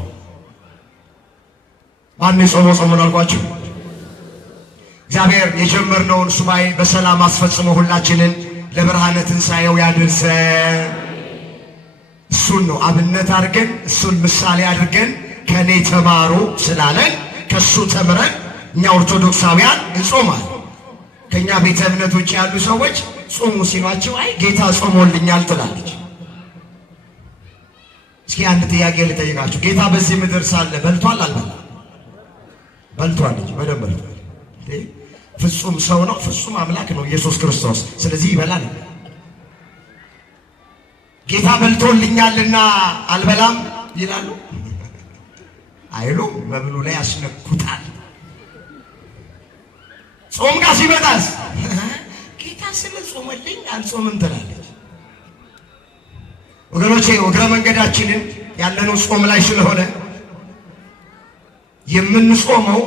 ማን የጾመው ጾም ነው አልኳችሁ? እግዚአብሔር የጀመርነውን ሱባኤ በሰላም አስፈጽሞ ሁላችንን ለብርሃነ ትንሣኤው ያድርሰን። እሱን ነው አብነት አድርገን እሱን ምሳሌ አድርገን ከኔ ተማሩ ስላለን ከሱ ተምረን እኛ ኦርቶዶክሳውያን እንጾማል። ከኛ ቤተ እምነት ውጭ ያሉ ሰዎች ጾሙ ሲሏቸው አይ ጌታ ጾሞልኛል ትላለች። እስኪ አንድ ጥያቄ ልጠይቃችሁ። ጌታ በዚህ ምድር ሳለ በልቷል አልበላም? በልቷል እንጂ በደንብ በልቷል። ፍጹም ሰው ነው፣ ፍጹም አምላክ ነው ኢየሱስ ክርስቶስ። ስለዚህ ይበላል። ጌታ በልቶልኛልና አልበላም ይላሉ አይሉም። መብሉ ላይ ያስነኩታል። ጾም ጋር ሲመጣስ ጌታ ስለ ጾመልኝ አልጾምም ትላለች። ወገኖቼ እግረ መንገዳችንን ያለነው ጾም ላይ ስለሆነ የምንጾመው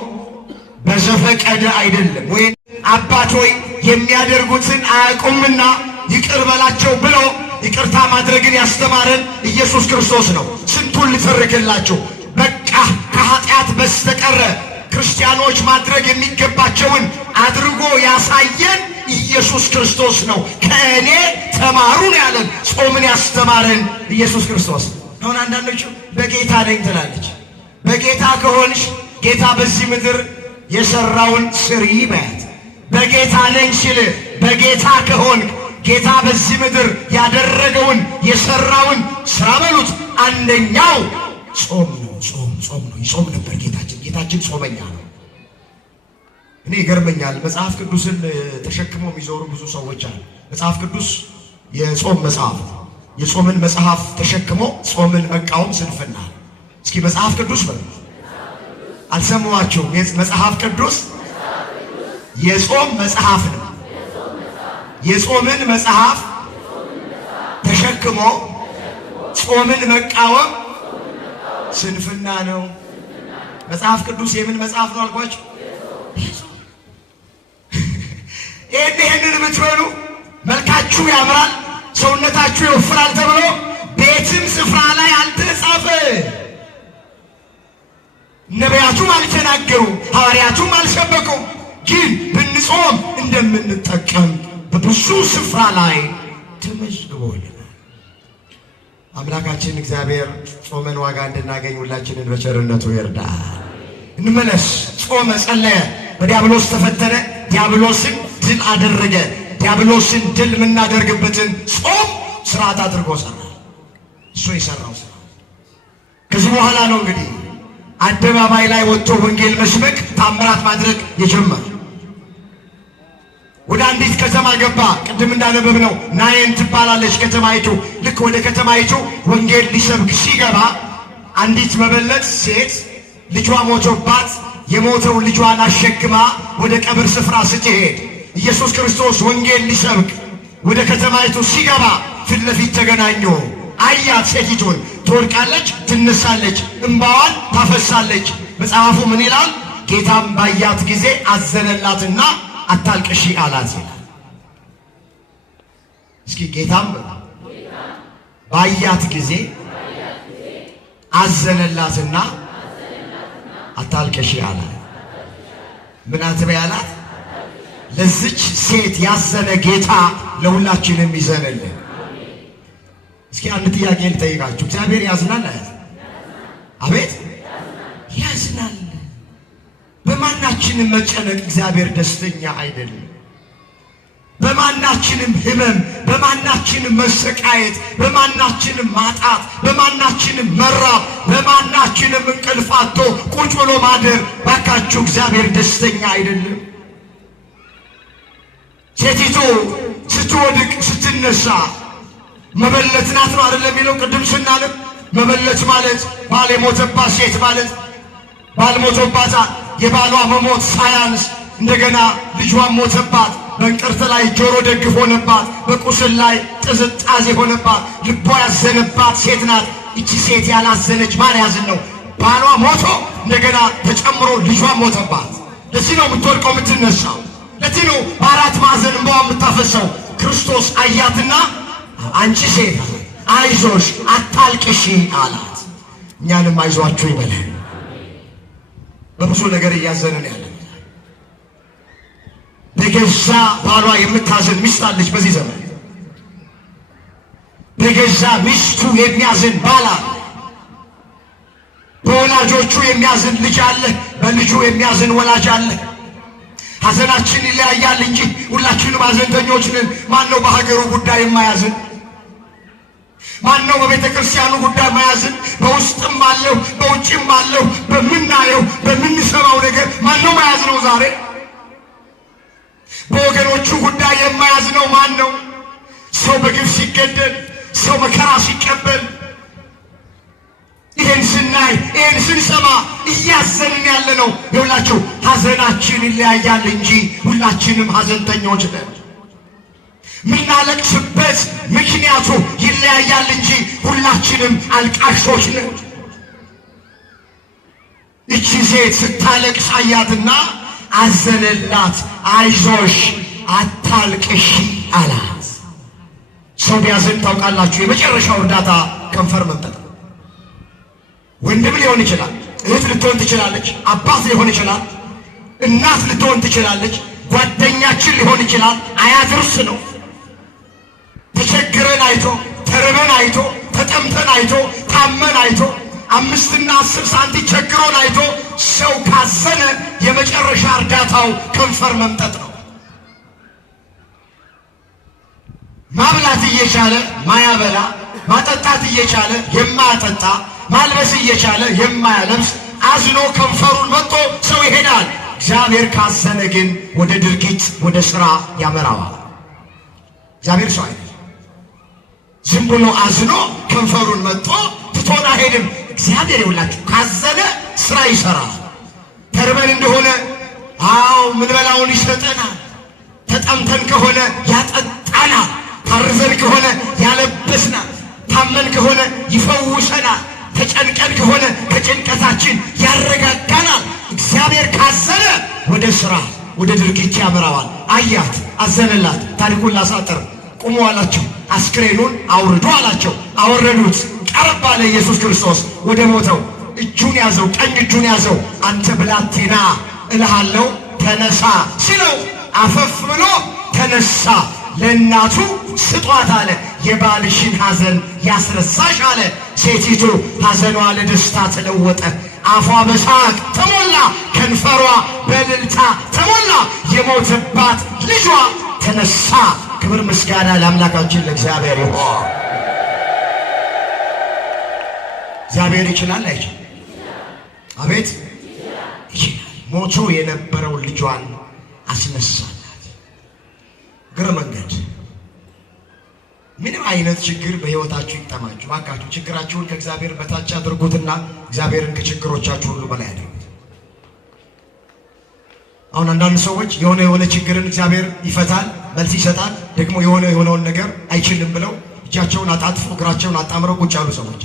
በዘፈቀደ አይደለም። ወይ አባት ሆይ የሚያደርጉትን አያውቁምና ይቅር በላቸው ብሎ ይቅርታ ማድረግን ያስተማረን ኢየሱስ ክርስቶስ ነው። ስንቱን ልተርክላችሁ። በቃ ከኃጢአት በስተቀረ ክርስቲያኖች ማድረግ የሚገባቸውን አድርጎ ያሳየን ኢየሱስ ክርስቶስ ነው። ከእኔ ተማሩ ነው ያለን። ጾምን ያስተማረን ኢየሱስ ክርስቶስ። አሁን አንዳንዶቹ በጌታ ነኝ ትላለች። በጌታ ከሆንሽ ጌታ በዚህ ምድር የሰራውን ስሪ በያት። በጌታ ነኝ ሲል በጌታ ከሆን ጌታ በዚህ ምድር ያደረገውን የሰራውን ስራ በሉት። አንደኛው ጾም ነው። ጾም ነው። ይጾም ነበር ጌታችን። ጌታችን ጾመኛ ነው። እኔ ይገርመኛል። መጽሐፍ ቅዱስን ተሸክመው የሚዞሩ ብዙ ሰዎች አሉ። መጽሐፍ ቅዱስ የጾም መጽሐፍ፣ የጾምን መጽሐፍ ተሸክሞ ጾምን መቃወም ስንፍና። እስኪ መጽሐፍ ቅዱስ በሉ። አልሰማችሁም? መጽሐፍ ቅዱስ የጾም መጽሐፍ ነው። የጾምን መጽሐፍ ተሸክሞ ጾምን መቃወም ስንፍና ነው። መጽሐፍ ቅዱስ የምን መጽሐፍ ነው አልኳችሁ? ይህንን የምትበሉ መልካችሁ ያምራል፣ ሰውነታችሁ ይወፍራል ተብሎ ቤትም ስፍራ ላይ አልተጻፈ። ነቢያቱም አልተናገሩ፣ ሐዋርያቱም አልሰበኩ። ግን ብንጾም እንደምንጠቀም በብዙ ስፍራ ላይ ተመዝግቦልናል። አምላካችን እግዚአብሔር ጾመን ዋጋ እንድናገኝ ሁላችንን በቸርነቱ ይርዳል። እንመለስ። ጾመ፣ ጸለየ፣ በዲያብሎስ ተፈተነ፣ ዲያብሎስን ድል አደረገ። ዲያብሎስን ድል የምናደርግበትን ጾም ስርዓት አድርጎ ሰራ። እሱ የሰራው ስራ። ከዚህ በኋላ ነው እንግዲህ አደባባይ ላይ ወጥቶ ወንጌል መስበክ፣ ታምራት ማድረግ የጀመረ። ወደ አንዲት ከተማ ገባ። ቅድም እንዳነበብነው ናይን ትባላለች ከተማይቱ። ልክ ወደ ከተማይቱ ወንጌል ሊሰብክ ሲገባ አንዲት መበለት ሴት ልጇ ሞቶባት የሞተው ልጇን አሸክማ ወደ ቀብር ስፍራ ስትሄድ ኢየሱስ ክርስቶስ ወንጌል ሊሰብክ ወደ ከተማይቱ ሲገባ ፊት ለፊት ተገናኙ። አያት። ሴቲቱን ትወድቃለች፣ ትነሳለች፣ እንባዋን ታፈሳለች። መጽሐፉ ምን ይላል? ጌታም ባያት ጊዜ አዘነላትና አታልቅሺ አላት ይላል። እስኪ ጌታም ባያት ጊዜ አዘነላትና አታልቅሺ አላት። ምን አትበይ አላት? ለዚች ሴት ያዘነ ጌታ ለሁላችንም ይዘንልን። እስኪ አንድ ጥያቄ ልጠይቃችሁ። እግዚአብሔር ያዝናል አያዝንም? አቤት ያዝናል። በማናችንም መጨነቅ እግዚአብሔር ደስተኛ አይደለም። በማናችንም ሕመም፣ በማናችንም መሰቃየት፣ በማናችንም ማጣት፣ በማናችንም መራብ፣ በማናችንም እንቅልፍ አጥቶ ቁጭ ብሎ ማደር ባካችሁ እግዚአብሔር ደስተኛ አይደለም። ሴቲቱ ስትወድቅ ስትነሳ መበለት ናት ነው አይደለም የሚለው? ቅድም ስናለም መበለት ማለት ባል የሞተባት ሴት ማለት ባል ሞቶባት የባሏ መሞት ሳያንስ እንደገና ልጇን ሞተባት፣ በእንቅርት ላይ ጆሮ ደግፍ ሆነባት፣ በቁስል ላይ ጥዝጣዜ ሆነባት፣ ልቧ ያዘነባት ሴት ናት። እቺ ሴት ያላዘነች ማን ያዝን ነው? ባሏ ሞቶ እንደገና ተጨምሮ ልጇ ሞተባት። ለዚህ ነው የምትወድቀው የምትነሳው። ለዚህ ነው በአራት ማዕዘን እንባዋ የምታፈሰው። ክርስቶስ አያትና አንቺ ሴት አይዞሽ አታልቅሺ አላት። እኛንም አይዟችሁ ይበለን። በብዙ ነገር እያዘንን ያለን በገዛ ባሏ የምታዝን ሚስት አለች በዚህ ዘመን። በገዛ ሚስቱ የሚያዝን ባል አለ። በወላጆቹ የሚያዝን ልጅ አለ። በልጁ የሚያዝን ወላጅ አለ። ሐዘናችን ይለያያል እንጂ ሁላችንም ሐዘንተኞች ነን። ማን ነው በሀገሩ ጉዳይ የማያዝን? ማን ነው በቤተ ክርስቲያኑ ጉዳይ የማያዝን? በውስጥም አለው በውጭም አለው። በምናየው በምንሰማው ነገር ማን ነው የማያዝነው? ዛሬ በወገኖቹ ጉዳይ የማያዝነው ማን ነው? ሰው በግፍ ሲገደል፣ ሰው መከራ ሲቀበል፣ ይህን ስናይ ይህን ስንሰማ እያዘንን ያለ ነው። ይኸውላችሁ ሐዘናችን ይለያያል እንጂ ሁላችንም ሐዘንተኞች ነን። ምናለቅስበት ምክንያቱ ይለያያል እንጂ ሁላችንም አልቃሾች ነን። እቺ ሴት ስታለቅስ አያትና አዘነላት። አይዞሽ አታልቅሺ አላት። ሰው ቢያዝን ታውቃላችሁ የመጨረሻው እርዳታ ከንፈር መምጠጥ። ወንድም ሊሆን ይችላል፣ እህት ልትሆን ትችላለች፣ አባት ሊሆን ይችላል፣ እናት ልትሆን ትችላለች፣ ጓደኛችን ሊሆን ይችላል። አያድርስ ነው። ተቸግረን አይቶ፣ ተርበን አይቶ፣ ተጠምተን አይቶ፣ ታመን አይቶ፣ 5 እና 10 ሳንቲም ቸግሮን አይቶ ሰው ካዘነ የመጨረሻ እርዳታው ከንፈር መምጠጥ ነው። ማብላት እየቻለ ማያበላ፣ ማጠጣት እየቻለ የማያጠጣ፣ ማልበስ እየቻለ የማያለብስ አዝኖ ከንፈሩን መጥቶ ሰው ይሄዳል። እግዚአብሔር ካዘነ ግን ወደ ድርጊት ወደ ሥራ ያመራዋል። እግዚአብሔር ሰው አይደለም። ዝም ብሎ አዝኖ ከንፈሩን መጥቶ ትቶን አይሄድም። እግዚአብሔር ይውላችሁ ካዘነ ሥራ ይሠራል። ተርበን እንደሆነ ምንበላውን ይሰጠናል። ተጠምተን ከሆነ ያጠጣናል። ታርዘን ከሆነ ያለበስናል። ታመን ከሆነ ይፈውሰናል። ተጨንቀን ከሆነ ከጭንቀታችን ያረጋጋናል። እግዚአብሔር ካዘነ ወደ ሥራ ወደ ድርጊት ያመራዋል። አያት፣ አዘነላት። ታሪኩን ላሳጥር። ቁሙ አላቸው። አስክሬኑን አውርዱ አላቸው። አወረዱት። ቀረብ አለ ኢየሱስ ክርስቶስ ወደ ሞተው። እጁን ያዘው፣ ቀኝ እጁን ያዘው። አንተ ብላቴና እልሃለሁ ተነሳ ሲለው አፈፍ ብሎ ተነሳ። ለእናቱ ስጧት አለ። የባልሽን ሐዘን ያስረሳሽ አለ። ሴቲቱ ሐዘኗ ለደስታ ተለወጠ። አፏ በሳቅ ተሞላ፣ ከንፈሯ በእልልታ ተሞላ። የሞተባት ልጇ ተነሳ። ክብር ምስጋና ለአምላካችን ለእግዚአብሔር ይሁን። እግዚአብሔር ይችላል አይችልም? አቤት ይችላል። ሞቶ የነበረው ልጇን አስነሳላት። እግረ መንገድ ምንም አይነት ችግር በሕይወታችሁ ይጠማችሁ፣ እባካችሁ ችግራችሁን ከእግዚአብሔር በታች አድርጉትና እግዚአብሔርን ከችግሮቻችሁ ሁሉ በላይ አድርጉት። አሁን አንዳንድ ሰዎች የሆነ ችግርን እግዚአብሔር ይፈታል፣ መልስ ይሰጣል፣ ደግሞ የሆነውን ነገር አይችልም ብለው እጃቸውን አጣጥፎ እግራቸውን አጣምረው ቁጭ ያሉ ሰዎች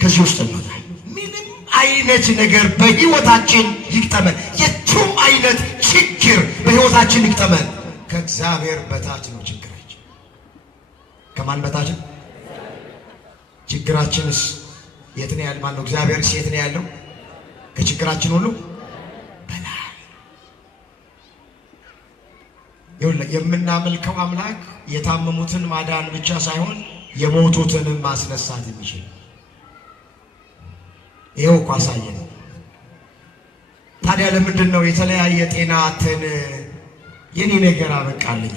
ከዚህ ውስጥ እንወጣለን። ምንም አይነት ነገር በሕይወታችን ይግጠመን፣ የቱም አይነት ችግር በሕይወታችን ይግጠመን፣ ከእግዚአብሔር በታች ነው ችግራችን። ከማን በታች? ችግራችንስ የት ነው ያለው? ማነው? እግዚአብሔርስ የት ነው ያለው? ከችግራችን ሁሉ በላይ። የምናመልከው አምላክ የታመሙትን ማዳን ብቻ ሳይሆን የሞቱትንም ማስነሳት የሚችል ይኸው እኮ አሳየን። ታዲያ ለምንድን ነው የተለያየ ጤና አተን የኔ ነገር አበቃልኝ?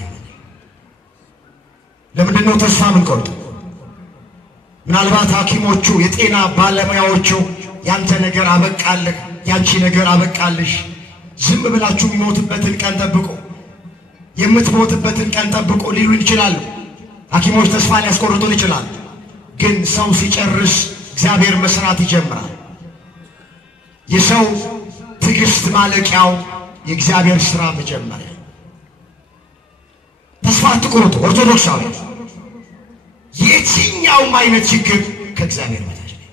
ለምንድን ነው ተስፋ የምንቆርጥ? ምናልባት ሐኪሞቹ የጤና ባለሙያዎቹ ያንተ ነገር አበቃልህ፣ ያንቺ ነገር አበቃልሽ፣ ዝም ብላችሁ የሚሞትበትን ቀን ጠብቁ፣ የምትሞትበትን ቀን ጠብቁ ሊሉ ይችላሉ። ሐኪሞች ተስፋ ሊያስቆርጡን ይችላል። ግን ሰው ሲጨርስ እግዚአብሔር መስራት ይጀምራል። የሰው ትዕግስት ማለቂያው የእግዚአብሔር ሥራ መጀመሪያ። ተስፋ አትቁረጡ ኦርቶዶክሳውያን። የትኛውም አይነት ችግር ከእግዚአብሔር በታች ነው።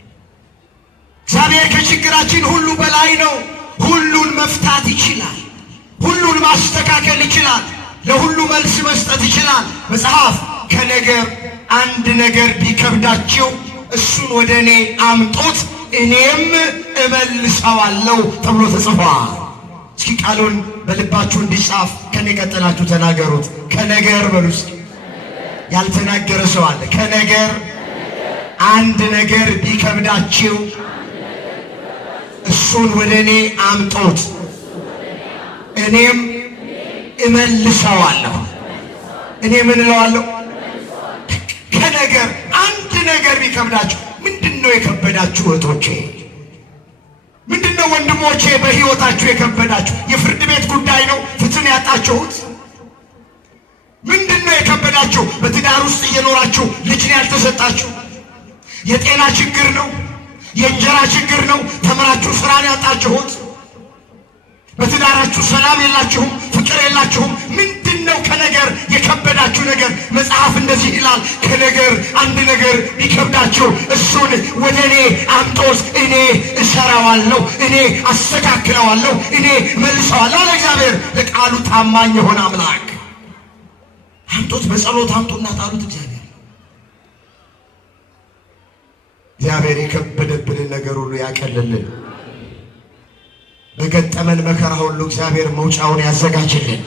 እግዚአብሔር ከችግራችን ሁሉ በላይ ነው። ሁሉን መፍታት ይችላል። ሁሉን ማስተካከል ይችላል። ለሁሉ መልስ መስጠት ይችላል። መጽሐፍ ከነገር አንድ ነገር ቢከብዳችሁ እሱን ወደ እኔ አምጦት እኔም እመልሰዋለሁ ተብሎ ተጽፏል። እስኪ ቃሉን በልባችሁ እንዲጻፍ ከኔ ቀጥላችሁ ተናገሩት። ከነገር በሉ እስኪ። ያልተናገረ ሰው አለ። ከነገር አንድ ነገር ቢከብዳችሁ እሱን ወደ እኔ አምጦት እኔም እመልሰዋለሁ። እኔ ምን እለዋለሁ? ከነገር አንድ ነገር ቢከብዳችሁ። ምንድነው የከበዳችሁ እህቶቼ? ምንድነው ወንድሞቼ በሕይወታችሁ የከበዳችሁ? የፍርድ ቤት ጉዳይ ነው ፍትህን ያጣችሁት? ምንድነው የከበዳችሁ? በትዳር ውስጥ እየኖራችሁ ልጅን ያልተሰጣችሁ? የጤና ችግር ነው? የእንጀራ ችግር ነው? ተምራችሁ ስራን ያጣችሁት? በትዳራችሁ ሰላም የላችሁም፣ ፍቅር የላችሁም። ምንድነው ከነገር የከበዳችሁ ነገር? መጽሐፍ እንደዚህ ይላል፣ ከነገር አንድ ነገር ቢከብዳችሁ እሱን ወደ እኔ አምጦት እኔ እሰራዋለሁ፣ እኔ አስተካክለዋለሁ፣ እኔ መልሰዋለሁ አለ እግዚአብሔር። ለቃሉ ታማኝ የሆነ አምላክ አምጦት በጸሎት አምጦና ጣሉት። እግዚአብሔር የከበደብንን ነገር ሁሉ ያቀልልን። በገጠመን መከራ ሁሉ እግዚአብሔር መውጫውን ያዘጋጅልን።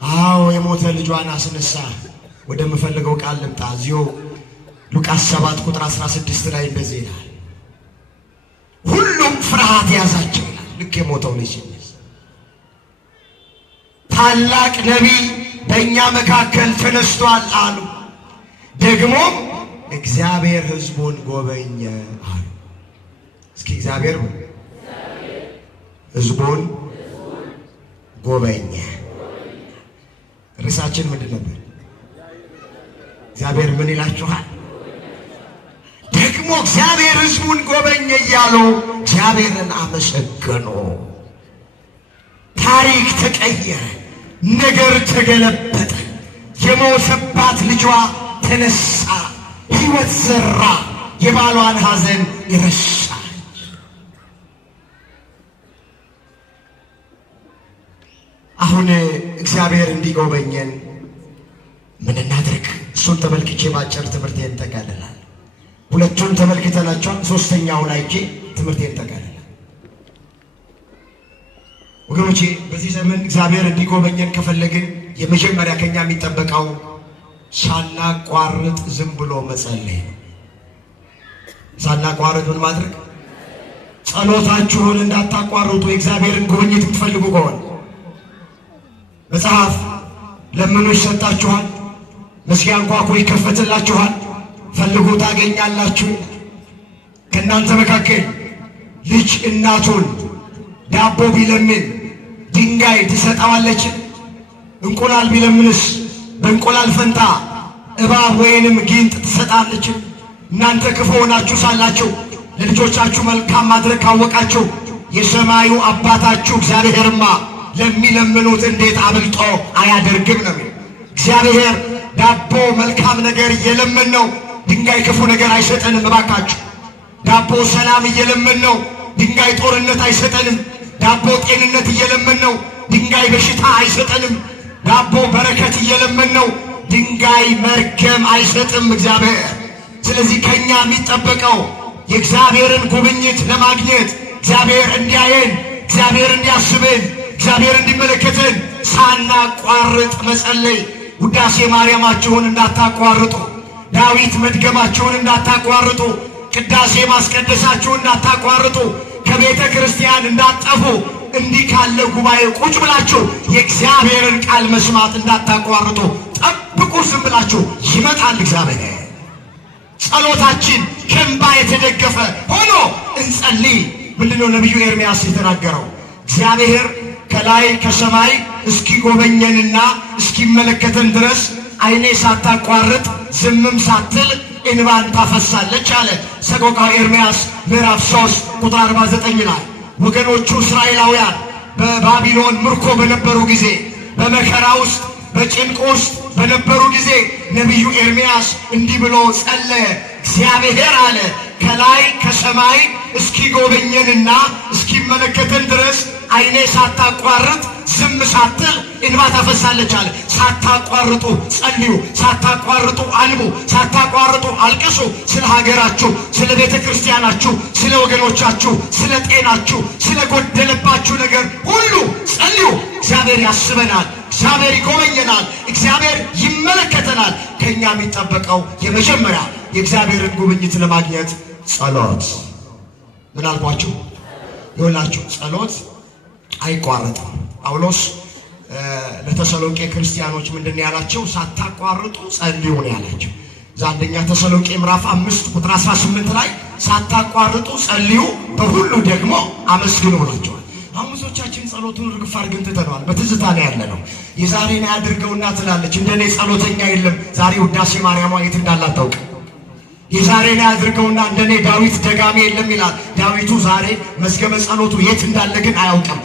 አዎ የሞተ ልጇን አስነሳ። ወደምፈልገው ቃል ልምጣ። እዚሁ ሉቃስ 7 ቁጥር 16 ላይ እንደዚህ ይላል፣ ሁሉም ፍርሃት ያዛቸው ይላል። ልክ የሞተው ልጅ ታላቅ ነቢይ በእኛ መካከል ተነስቷል አሉ። ደግሞም እግዚአብሔር ሕዝቡን ጎበኘ አሉ። እስኪ እግዚአብሔር ሕዝቡን ጎበኘ። ርዕሳችን ምንድን ነበር? እግዚአብሔር ምን ይላችኋል? ደግሞ እግዚአብሔር ሕዝቡን ጎበኘ እያሉ እግዚአብሔርን አመሰገኑ። ታሪክ ተቀየረ። ነገር ተገለበጠ። የሞተባት ልጇ ተነሳ፣ ሕይወት ዘራ፣ የባሏን ሐዘን ይረሳች። አሁን እግዚአብሔር እንዲጎበኘን ምን እናድርግ? እሱን ተመልክቼ ባጭር ትምህርቴን ጠቃልላለሁ። ሁለቱን ተመልክተናቸዋል። ሶስተኛውን አይቼ ትምህርቴን ጠቃልላለሁ። ወገኖቼ በዚህ ዘመን እግዚአብሔር እንዲጎበኘን ከፈለግን የመጀመሪያ ከኛ የሚጠበቀው ሳናቋርጥ ዝም ብሎ መጸለይ ነው። ሳናቋርጥ ምን ማድረግ? ጸሎታችሁን እንዳታቋርጡ። የእግዚአብሔርን ጉብኝት የምትፈልጉ ከሆነ መጽሐፍ ለምኑ ይሰጣችኋል፣ መዝጊያ አንኳኩ ይከፈትላችኋል፣ ፈልጉ ታገኛላችሁ። ከእናንተ መካከል ልጅ እናቱን ዳቦ ቢለምን ድንጋይ ትሰጠዋለች? እንቁላል ቢለምንስ በእንቁላል ፈንታ እባብ ወይንም ጊንጥ ትሰጣለች? እናንተ ክፉ ሆናችሁ ሳላችሁ ለልጆቻችሁ መልካም ማድረግ ካወቃችሁ የሰማዩ አባታችሁ እግዚአብሔርማ ለሚለምኑት እንዴት አብልጦ አያደርግም ነው። እግዚአብሔር ዳቦ መልካም ነገር እየለመን ነው፣ ድንጋይ ክፉ ነገር አይሰጠንም። እባካችሁ ዳቦ ሰላም እየለመን ነው፣ ድንጋይ ጦርነት አይሰጠንም። ዳቦ ጤንነት እየለመን ነው፣ ድንጋይ በሽታ አይሰጠንም። ዳቦ በረከት እየለመን ነው፣ ድንጋይ መርገም አይሰጥም እግዚአብሔር። ስለዚህ ከኛ የሚጠበቀው የእግዚአብሔርን ጉብኝት ለማግኘት እግዚአብሔር እንዲያየን፣ እግዚአብሔር እንዲያስብን፣ እግዚአብሔር እንዲመለከተን ሳናቋርጥ መጸለይ። ውዳሴ ማርያማችሁን እንዳታቋርጡ፣ ዳዊት መድገማችሁን እንዳታቋርጡ፣ ቅዳሴ ማስቀደሳችሁን እንዳታቋርጡ፣ ከቤተ ክርስቲያን እንዳጠፉ፣ እንዲህ ካለ ጉባኤ ቁጭ ብላችሁ የእግዚአብሔርን ቃል መስማት እንዳታቋርጡ። ጠብቁ፣ ዝም ብላችሁ ይመጣል እግዚአብሔር። ጸሎታችን ከእንባ የተደገፈ ሆኖ እንጸልይ። ምንድነው ነቢዩ ኤርምያስ የተናገረው? እግዚአብሔር ከላይ ከሰማይ እስኪጎበኘንና እስኪመለከተን ድረስ ዓይኔ ሳታቋርጥ ዝምም ሳትል እንባን ታፈሳለች አለ። ሰቆቃወ ኤርምያስ ምዕራፍ 3 ቁጥር 49 ላይ ወገኖቹ እስራኤላውያን በባቢሎን ምርኮ በነበሩ ጊዜ በመከራ ውስጥ፣ በጭንቅ ውስጥ፣ በነበሩ ጊዜ ነቢዩ ኤርምያስ እንዲህ ብሎ ጸለየ። እግዚአብሔር አለ ከላይ ከሰማይ እስኪጎበኘንና እስኪመለከተን ድረስ ዓይኔ ሳታቋርጥ ዝም ሳትል እንባ ታፈሳለች አለ። ሳታቋርጡ ጸልዩ፣ ሳታቋርጡ አንቡ፣ ሳታቋርጡ አልቅሱ። ስለ ሀገራችሁ፣ ስለ ቤተ ክርስቲያናችሁ፣ ስለ ወገኖቻችሁ፣ ስለ ጤናችሁ፣ ስለ ጎደለባችሁ ነገር ሁሉ ጸልዩ። እግዚአብሔር ያስበናል፣ እግዚአብሔር ይጎበኘናል፣ እግዚአብሔር ይመለከተናል። ከኛ የሚጠበቀው የመጀመሪያ የእግዚአብሔርን ጉብኝት ለማግኘት ጸሎት። ምን አልኳችሁ? ይኸውላችሁ ጸሎት አይቋረጥም። ጳውሎስ ለተሰሎንቄ ክርስቲያኖች ምንድን ነው ያላቸው? ሳታቋርጡ ጸልዩ ነው ያላቸው። አንደኛ ተሰሎንቄ ምዕራፍ 5 ቁጥር 18 ላይ ሳታቋርጡ ጸልዩ በሁሉ ደግሞ አመስግኑ ብሏቸዋል። አሁን ብዙዎቻችን ጸሎቱን ርግፍ አድርገን ትተነዋል። በትዝታ ነው ያለነው። የዛሬን ያድርገውና ትላለች። እንደኔ ጸሎተኛ የለም። ዛሬ ውዳሴ ማርያሟ የት እንዳላት ታውቅ። የዛሬን ያድርገውና እንደኔ ዳዊት ደጋሚ የለም ይላል። ዳዊቱ ዛሬ መዝገበ ጸሎቱ የት እንዳለ ግን አያውቅም።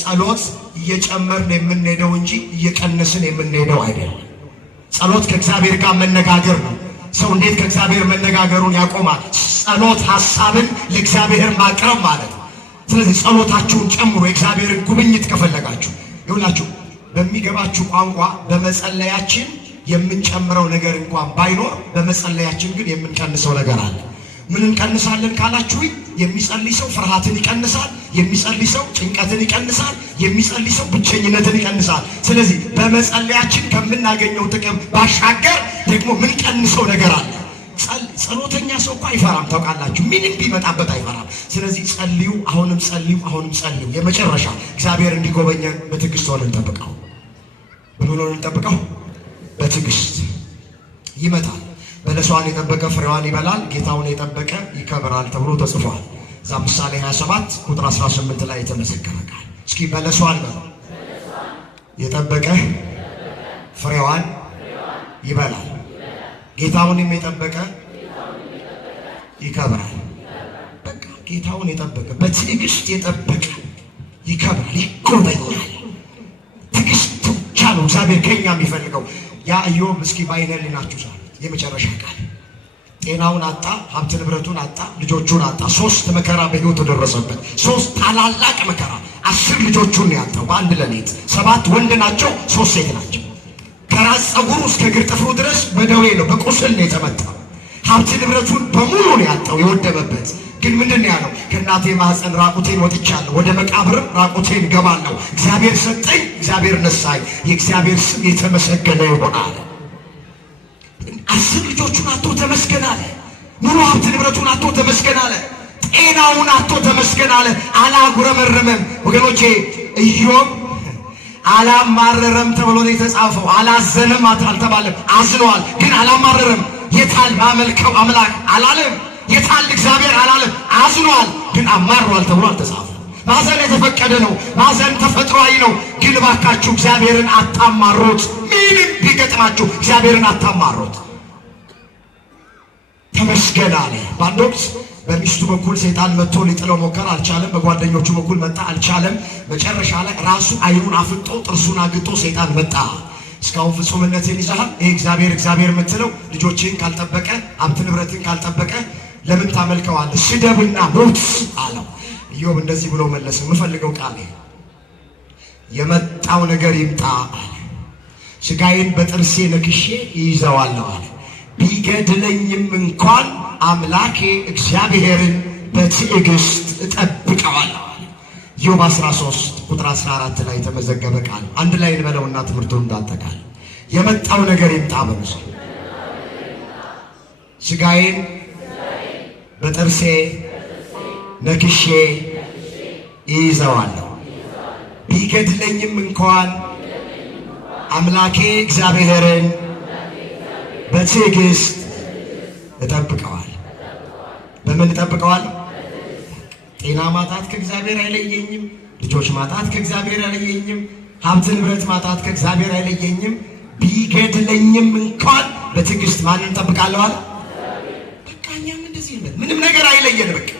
ጸሎት እየጨመርን የምንሄደው እንጂ እየቀነስን የምንሄደው አይደለም። ጸሎት ከእግዚአብሔር ጋር መነጋገር ነው። ሰው እንዴት ከእግዚአብሔር መነጋገሩን ያቆማል? ጸሎት ሐሳብን ለእግዚአብሔር ማቅረብ ማለት ነው። ስለዚህ ጸሎታችሁን ጨምሮ የእግዚአብሔርን ጉብኝት ከፈለጋችሁ ይሁላችሁ በሚገባችሁ ቋንቋ በመጸለያችን የምንጨምረው ነገር እንኳን ባይኖር በመጸለያችን ግን የምንቀንሰው ነገር አለ። ምን እንቀንሳለን ካላችሁ የሚጸልይ ሰው ፍርሃትን ይቀንሳል። የሚጸልይ ሰው ጭንቀትን ይቀንሳል። የሚጸልይ ሰው ብቸኝነትን ይቀንሳል። ስለዚህ በመጸለያችን ከምናገኘው ጥቅም ባሻገር ደግሞ ምን ቀንሰው ነገር አለ። ጸሎተኛ ሰው እኮ አይፈራም። ታውቃላችሁ፣ ምንም ቢመጣበት አይፈራም። ስለዚህ ጸልዩ፣ አሁንም ጸልዩ፣ አሁንም ጸልዩ። የመጨረሻ እግዚአብሔር እንዲጎበኘን በትዕግስት ሆነን እንጠብቀው። ምን ሆነን እንጠብቀው? በትዕግስት ይመጣል። በለሷን የጠበቀ ፍሬዋን ይበላል፣ ጌታውን የጠበቀ ይከብራል ተብሎ ተጽፏል። እዛ ምሳሌ 27 ቁጥር 18 ላይ የተመሰከረ ቃል። እስኪ በለሷን የጠበቀ ፍሬዋን ይበላል፣ ጌታውንም የጠበቀ ይከብራል። በቃ ጌታውን የጠበቀ በትዕግስት የጠበቀ ይከብራል፣ ይጎበኛል። ትዕግስት ብቻ ነው እግዚአብሔር ከኛ የሚፈልገው። ያ ኢዮብ እስኪ ባይነልናችሁ ዛሬ የመጨረሻ ቃል ጤናውን አጣ፣ ሀብት ንብረቱን አጣ፣ ልጆቹን አጣ። 3 መከራ በሕይወቱ ደረሰበት። 3 ታላላቅ መከራ። 10 ልጆቹን ያጣው በአንድ ሌሊት። 7 ወንድ ናቸው፣ 3 ሴት ናቸው። ከራስ ፀጉሩ እስከ እግር ጥፍሩ ድረስ በደዌ ነው፣ በቁስል ነው የተመታው። ሀብት ንብረቱን በሙሉ ነው ያጣው፣ የወደመበት። ግን ምንድን ነው ያለው? ከእናቴ ማህፀን ራቁቴን ወጥቻለሁ፣ ወደ መቃብርም ራቁቴን ገባለሁ። እግዚአብሔር ሰጠኝ፣ እግዚአብሔር ነሳኝ፣ የእግዚአብሔር ስም የተመሰገነ ይሆናል። 10 ልጆቹን አጥቶ ተመስገን አለ። ሙሉ ሀብት ንብረቱን አጥቶ ተመስገን አለ። ጤናውን አጥቶ ተመስገን አለ። አላጉረመረመም። ወገኖቼ ኢዮብ አላማረረም ተብሎ ነው የተጻፈው። አላዘነም አልተባለም። አዝነዋል፣ ግን አላማረረም። የታል ማመልከው አምላክ አላለም። የታል እግዚአብሔር አላለም። አዝነዋል፣ ግን አማሯል ተብሎ አልተጻፈም። ማዘን የተፈቀደ ነው። ማዘን ተፈጥሯዊ ነው። ግን እባካችሁ እግዚአብሔርን አታማሩት። ምንም ቢገጥማችሁ እግዚአብሔርን አታማሩት። ተመስገን አለ። በአንድ ወቅት በሚስቱ በኩል ሰይጣን መጥቶ ሊጥለው ሞከረ፣ አልቻለም። በጓደኞቹ በኩል መጣ፣ አልቻለም። መጨረሻ ላይ ራሱ ዓይኑን አፍጦ ጥርሱን አግጦ ሰይጣን መጣ። እስካሁን ፍጹምነትን ይዘሃል፣ ይሄ እግዚአብሔር የምትለው ልጆችን ካልጠበቀ ሀብት ንብረትን ካልጠበቀ ለምን ታመልከዋለህ? ስደብና ሞት አለው። ኢዮብ እንደዚህ ብሎ መለሰ። የምፈልገው ቃል የመጣው ነገር ይምጣ አለ። ሥጋዬን በጥርሴ ነክሼ ይይዘዋለሁ አለ። ቢገድለኝም እንኳን አምላኬ እግዚአብሔርን በትዕግስት እጠብቀዋለሁ አለ። ኢዮብ 13 ቁጥር 14 ላይ የተመዘገበ ቃል። አንድ ላይ እንበለውና ትምህርቱን እንዳጠቃል። የመጣው ነገር ይምጣ በምስ ሥጋዬን በጥርሴ ነክሼ ይይዘዋለሁ። ቢገድለኝም እንኳን አምላኬ እግዚአብሔርን በትዕግስት እጠብቀዋል። በምን እጠብቀዋል? ጤና ማጣት ከእግዚአብሔር አይለየኝም። ልጆች ማጣት ከእግዚአብሔር አይለየኝም። ሀብት ንብረት ማጣት ከእግዚአብሔር አይለየኝም። ቢገድለኝም እንኳን በትዕግስት ማንን እጠብቃለሁ አለ? በቃ እኛም እንደዚህ ነን። ምንም ነገር አይለየን። በቃ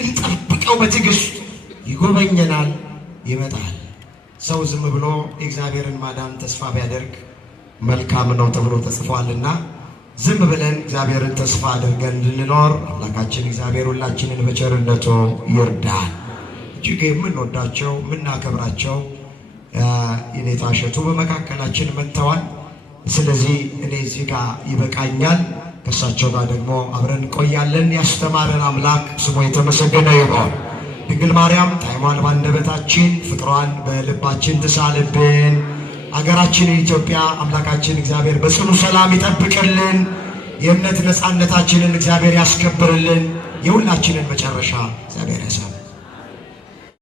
እንጠብቀው በትዕግስት። ይጎበኘናል፣ ይመጣል። ሰው ዝም ብሎ የእግዚአብሔርን ማዳን ተስፋ ቢያደርግ መልካም ነው ተብሎ ተጽፏልና ዝም ብለን እግዚአብሔርን ተስፋ አድርገን እንድንኖር አምላካችን እግዚአብሔር ሁላችንን በቸርነቱ ይርዳን። እጅግ የምንወዳቸው የምናከብራቸው የኔታ እሸቱ በመካከላችን መጥተዋል። ስለዚህ እኔ እዚህ ጋር ይበቃኛል። ከእሳቸው ጋር ደግሞ አብረን እንቆያለን። ያስተማረን አምላክ ስሙ የተመሰገነ ይሁን። ድንግል ማርያም ጣዕሟን ባንደበታችን ፍቅሯን በልባችን ትሳልብን። አገራችንን ኢትዮጵያ አምላካችን እግዚአብሔር በጽኑ ሰላም ይጠብቅልን። የእምነት ነፃነታችንን እግዚአብሔር ያስከብርልን። የሁላችንን መጨረሻ እግዚአብሔር ያሳምር።